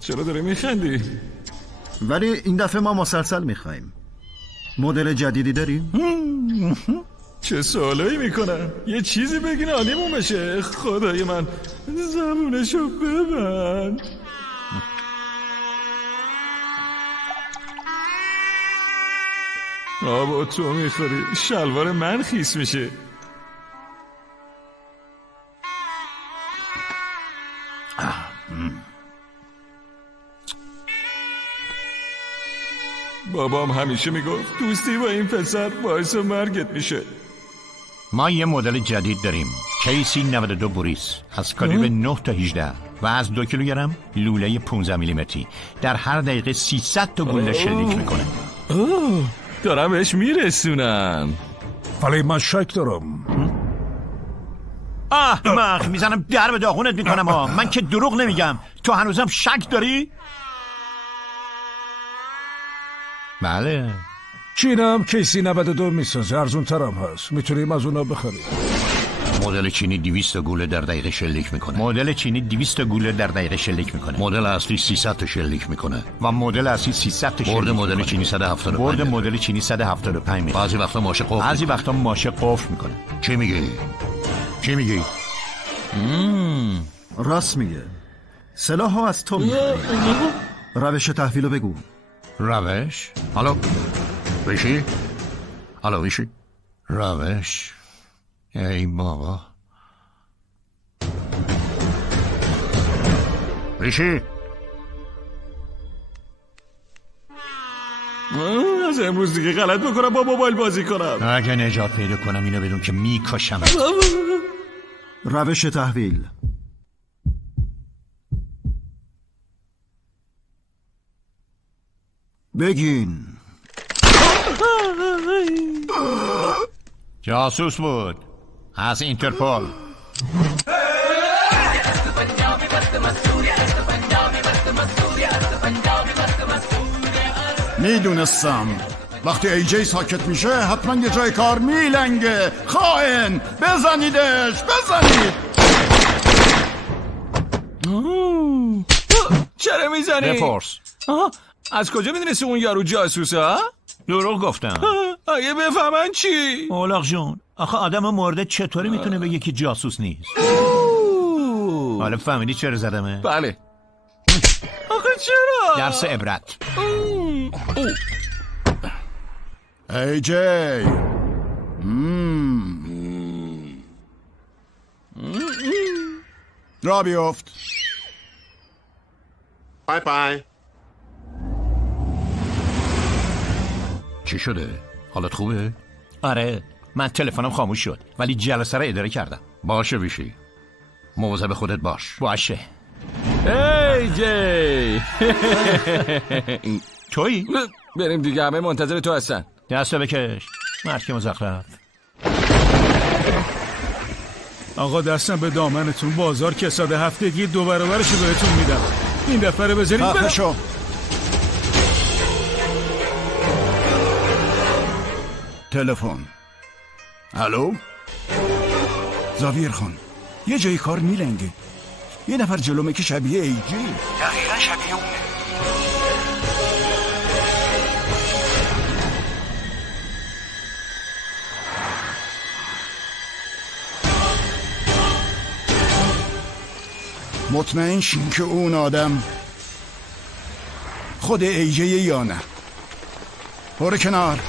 چرا داری میخندی؟ ولی این دفعه ما مسلسل میخواییم. مدل جدیدی داری؟ چه سوالایی میکنن؟ یه چیزی بگین عالیمون بشه. خدای من زبونشو ببند. آبا تو میخوری شلوار من خیس میشه. بابام همیشه میگفت دوستی با این پسر باعث مرگت میشه. ما یه مدل جدید داریم، KC 92 بوریس، از کالیبر 9 تا 18 و از 2 کیلوگرم لوله 15 میلیمتری. در هر دقیقه 300 تا گلوله شلیک میکنه. دارم بهش میرسونم. ولی من شک دارم. احمق، میزنم در به داغونت میکنم. من که دروغ نمیگم. تو هنوزم شک داری؟ بله. چینم KC 92 میسازه، ارزون ترم هست، میتونیم از اونا بخریم. مدل چینی 200 گوله در دقیقه شلیک میکنه. مدل چینی 200 گوله در دقیقه شلیک میکنه. مدل اصلی 300 تا شلیک میکنه و مدل اصلی 300 تا شلیک. برد مدل چینی 175. برد مدل چینی 175 میکنه. بعضی وقتا ماشه قفل. بعضی وقتا ماشه قفل میکنه. چی میگی؟ چی میگی؟ راست میگه. سلاح ها از تو میخوایی. روش تحویلو بگو. روش؟ حالا ویشی؟ حالا ویشی؟ روش؟ ای بابا ویشی؟ از امروز دیگه غلط بکنم با موبایل بازی کنم. اگه نجات پیدا کنم اینو بدون که میکشم. روش تحویل. بگین. جاسوس بود از اینترپول. میدونستم وقتی ای جی ساکت میشه حتما یه جای کار میلنگه. خائن، بزنیدش، بزنید. چرا میزنی؟ بپرس. از کجا میدونستی اون یارو جاسوسه ها؟ دروغ گفتم. اگه بفهمن چی؟ اولاق جون آخه آدم مرده چطوری میتونه بگه که جاسوس نیست؟ حالا فهمیدی چرا زدمه؟ بله. آخه چرا؟ درس عبرت. ای جی را بیفت. بای بای. چی شده؟ حالت خوبه؟ آره من تلفنم خاموش شد ولی جلسه را اداره کردم. باشه ویشی، مواظب خودت باش. باشه. ای جی تویی؟ بریم دیگه، همه منتظر تو هستن. دستو بکش مرک مزخرف. آقا دستم به دامنتون. بازار کساد هفتگی 2 برابرشو بهتون میدم. این دفعه بذارید خفه شو. تلفن. الو زاویر خان، یه جای کار میلنگه. یه نفر جلومه که شبیه ای جی. دقیقا شبیه اونه. مطمئن شین که اون آدم خود ای جی یا نه. برو کنار.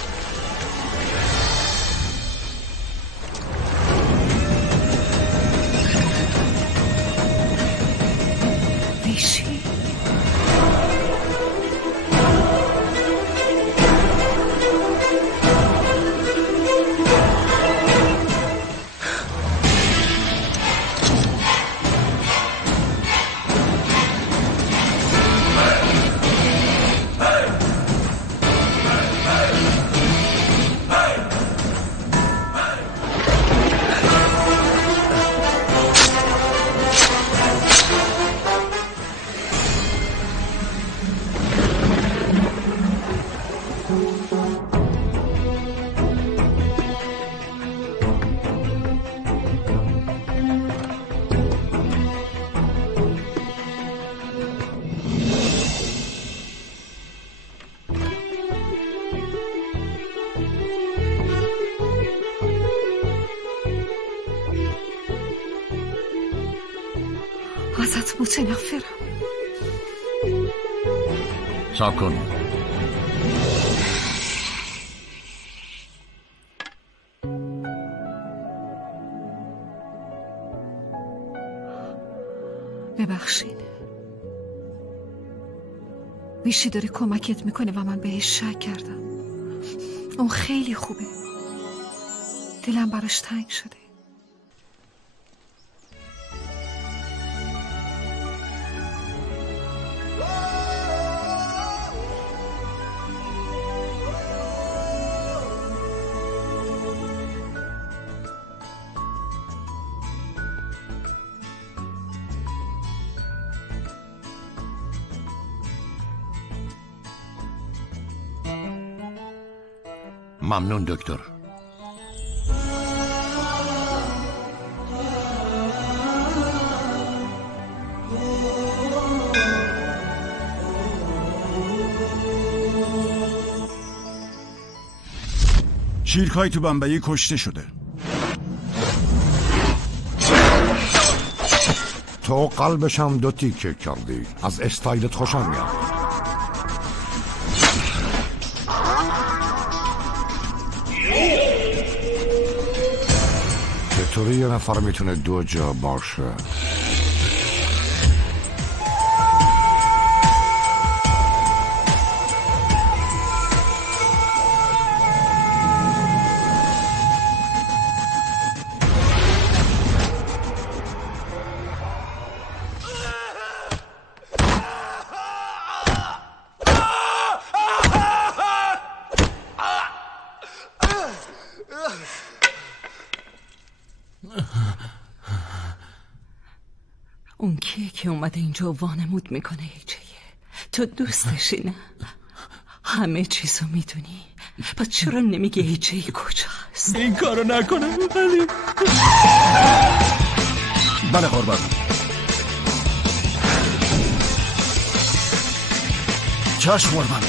متنفرم. صبر کن. ببخشید. ویشی داره کمکت میکنه و من بهش شک کردم. اون خیلی خوبه. دلم براش تنگ شده. ممنون دکتر. شیرکای تو بمبئی کشته شده. تو قلبشم دو تیکه کردی. از استایلت خوشم میاد. چطوری یه نفر میتونه دو جا باشه؟ اون کیه که اومده اینجا وانمود میکنه ایجیه؟ تو دوستشی نه؟ همه چیزو میدونی؟ پس چرا نمیگه ایجی کجاست؟ این کارو نکنه ولی بله قربان. چشم قربان.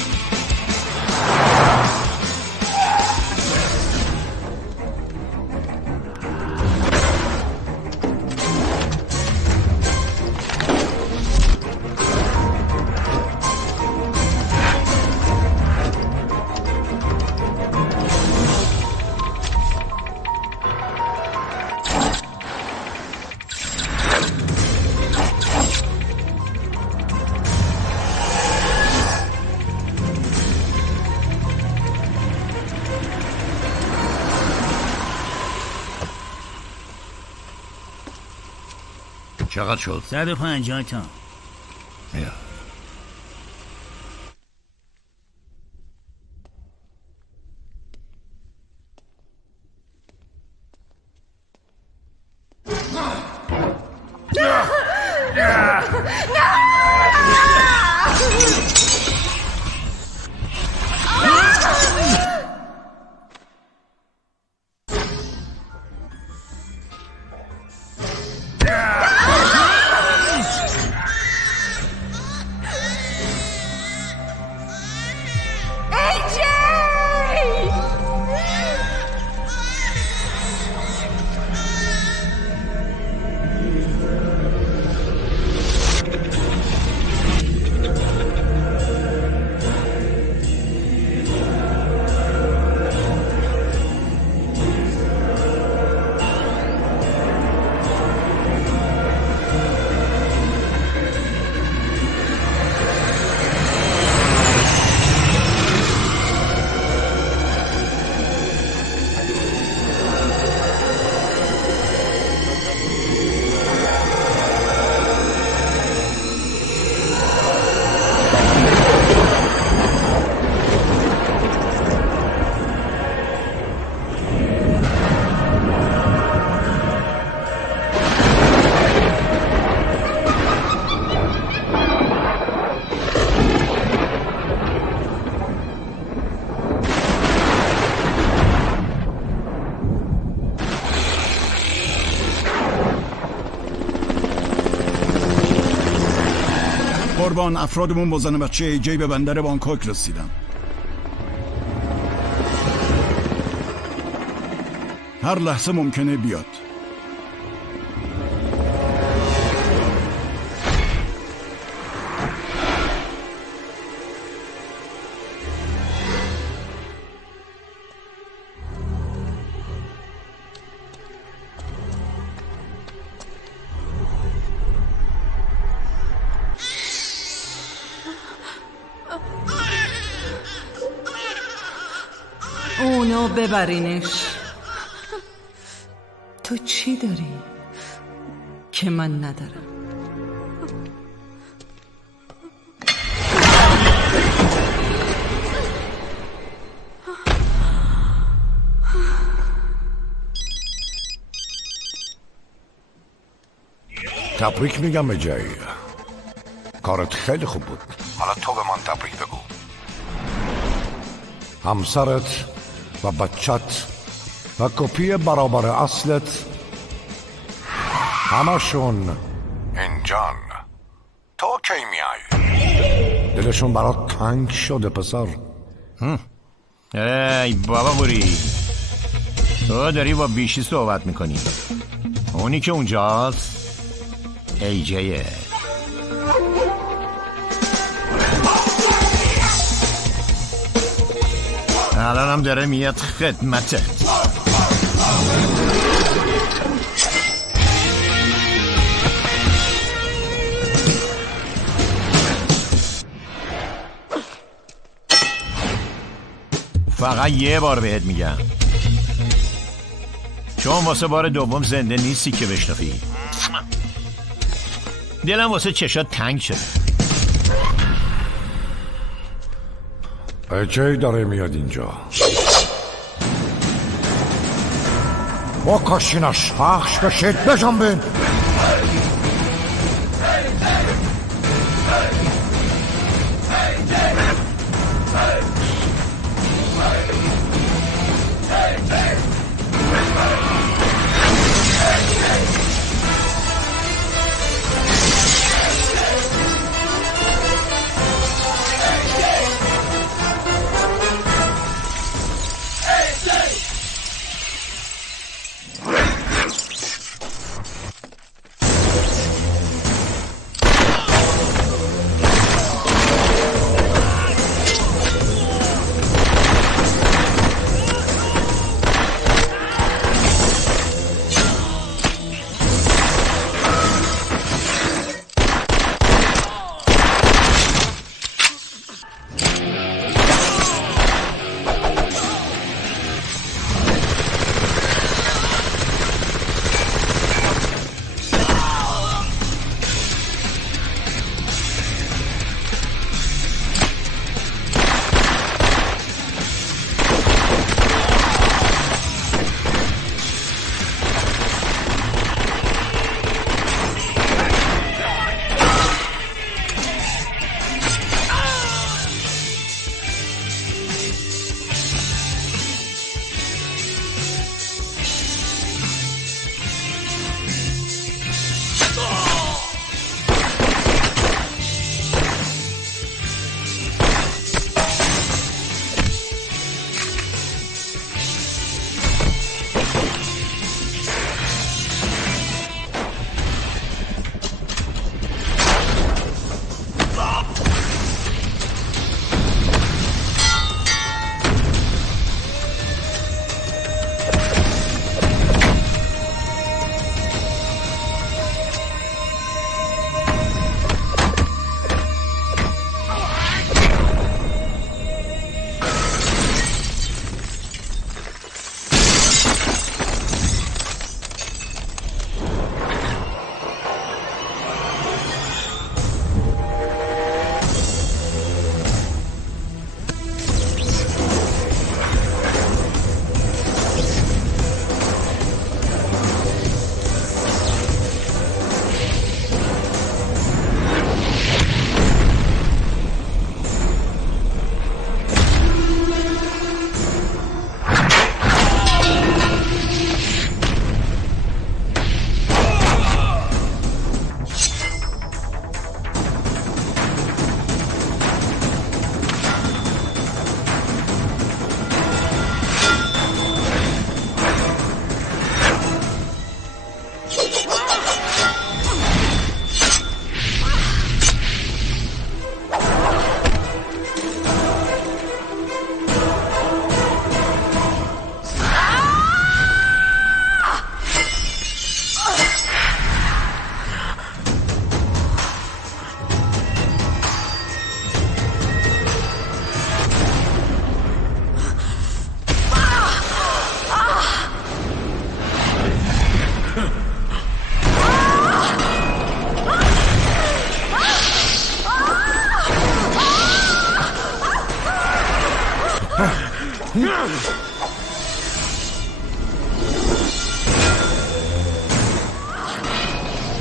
چقدر شد؟ 150 تا. بیا. قربان، افرادمون با زن بچه ایجی به بندر بانکوک رسیدن. هر لحظه ممکنه بیاد. اونو ببرینش. تو چی داری که من ندارم؟ تبریک میگم به جایی. کارت خیلی خوب بود. حالا تو به من تبریک بگو. همسرت و بچت و کپی برابر اصلت همشون اینجان. تو کی میای؟ دلشون برات تنگ شده پسر. ای بابا بوری، تو داری با بیشی صحبت میکنی. اونی که اونجاست ایجیه. الان هم داره میاد خدمتت. فقط یه بار بهت میگم، چون واسه بار دوم زنده نیستی که بشنفی. دلم واسه چشات تنگ شده. ایجی داره میاد اینجا. با کاشینش پخش بشید بجنبین.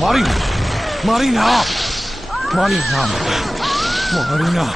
مارینا مارینا مارینا مارینا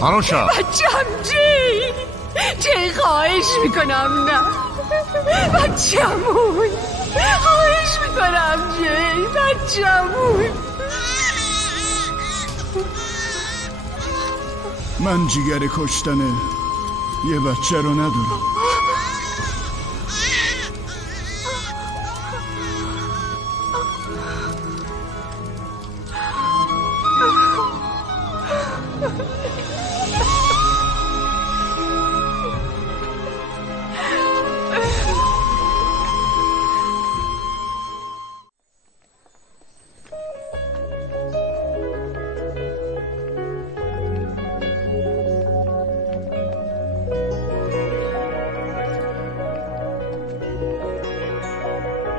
آنوشا بچم جی خواهش میکنم نه بچمون خواهش میکنم جی بچمون من جیگر کشتن یه بچه رو ندارم.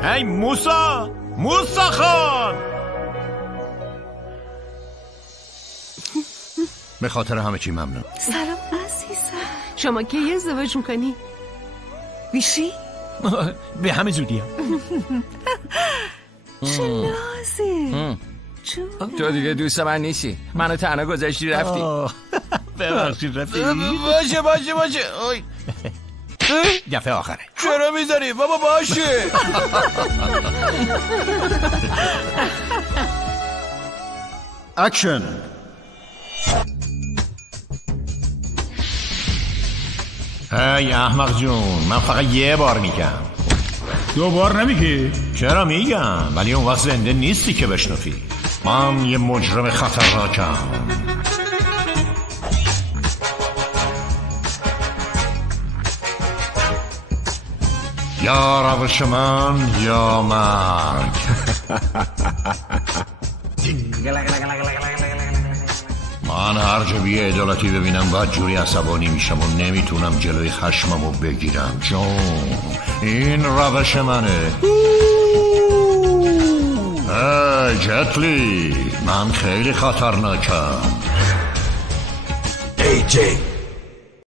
هی موسا خان به خاطر همه چی ممنون. سلام عزیزم. شما کی ازدواج میکنی؟ ویشی؟ به همه زودی هم. چه نازه تو دیگه دوست من نیستی، منو تنها گذاشتی رفتی. ببخشید رفتی. باشه دفعه آخره. چرا میذاری بابا؟ باشه. اکشن. هی احمق جون، من فقط یه بار میگم. 2 بار نمیگی؟ چرا میگم، ولی اون وقت زنده نیستی که بشنفی. من یه مجرم خطرناکم. یا روش من یا مرگ. من هر جا بی عدالتی ببینم باید جوری عصبانی میشم و نمیتونم جلوی خشممو بگیرم. جون این روش منه. هی جتلی، من خیلی خطرناکم. AJ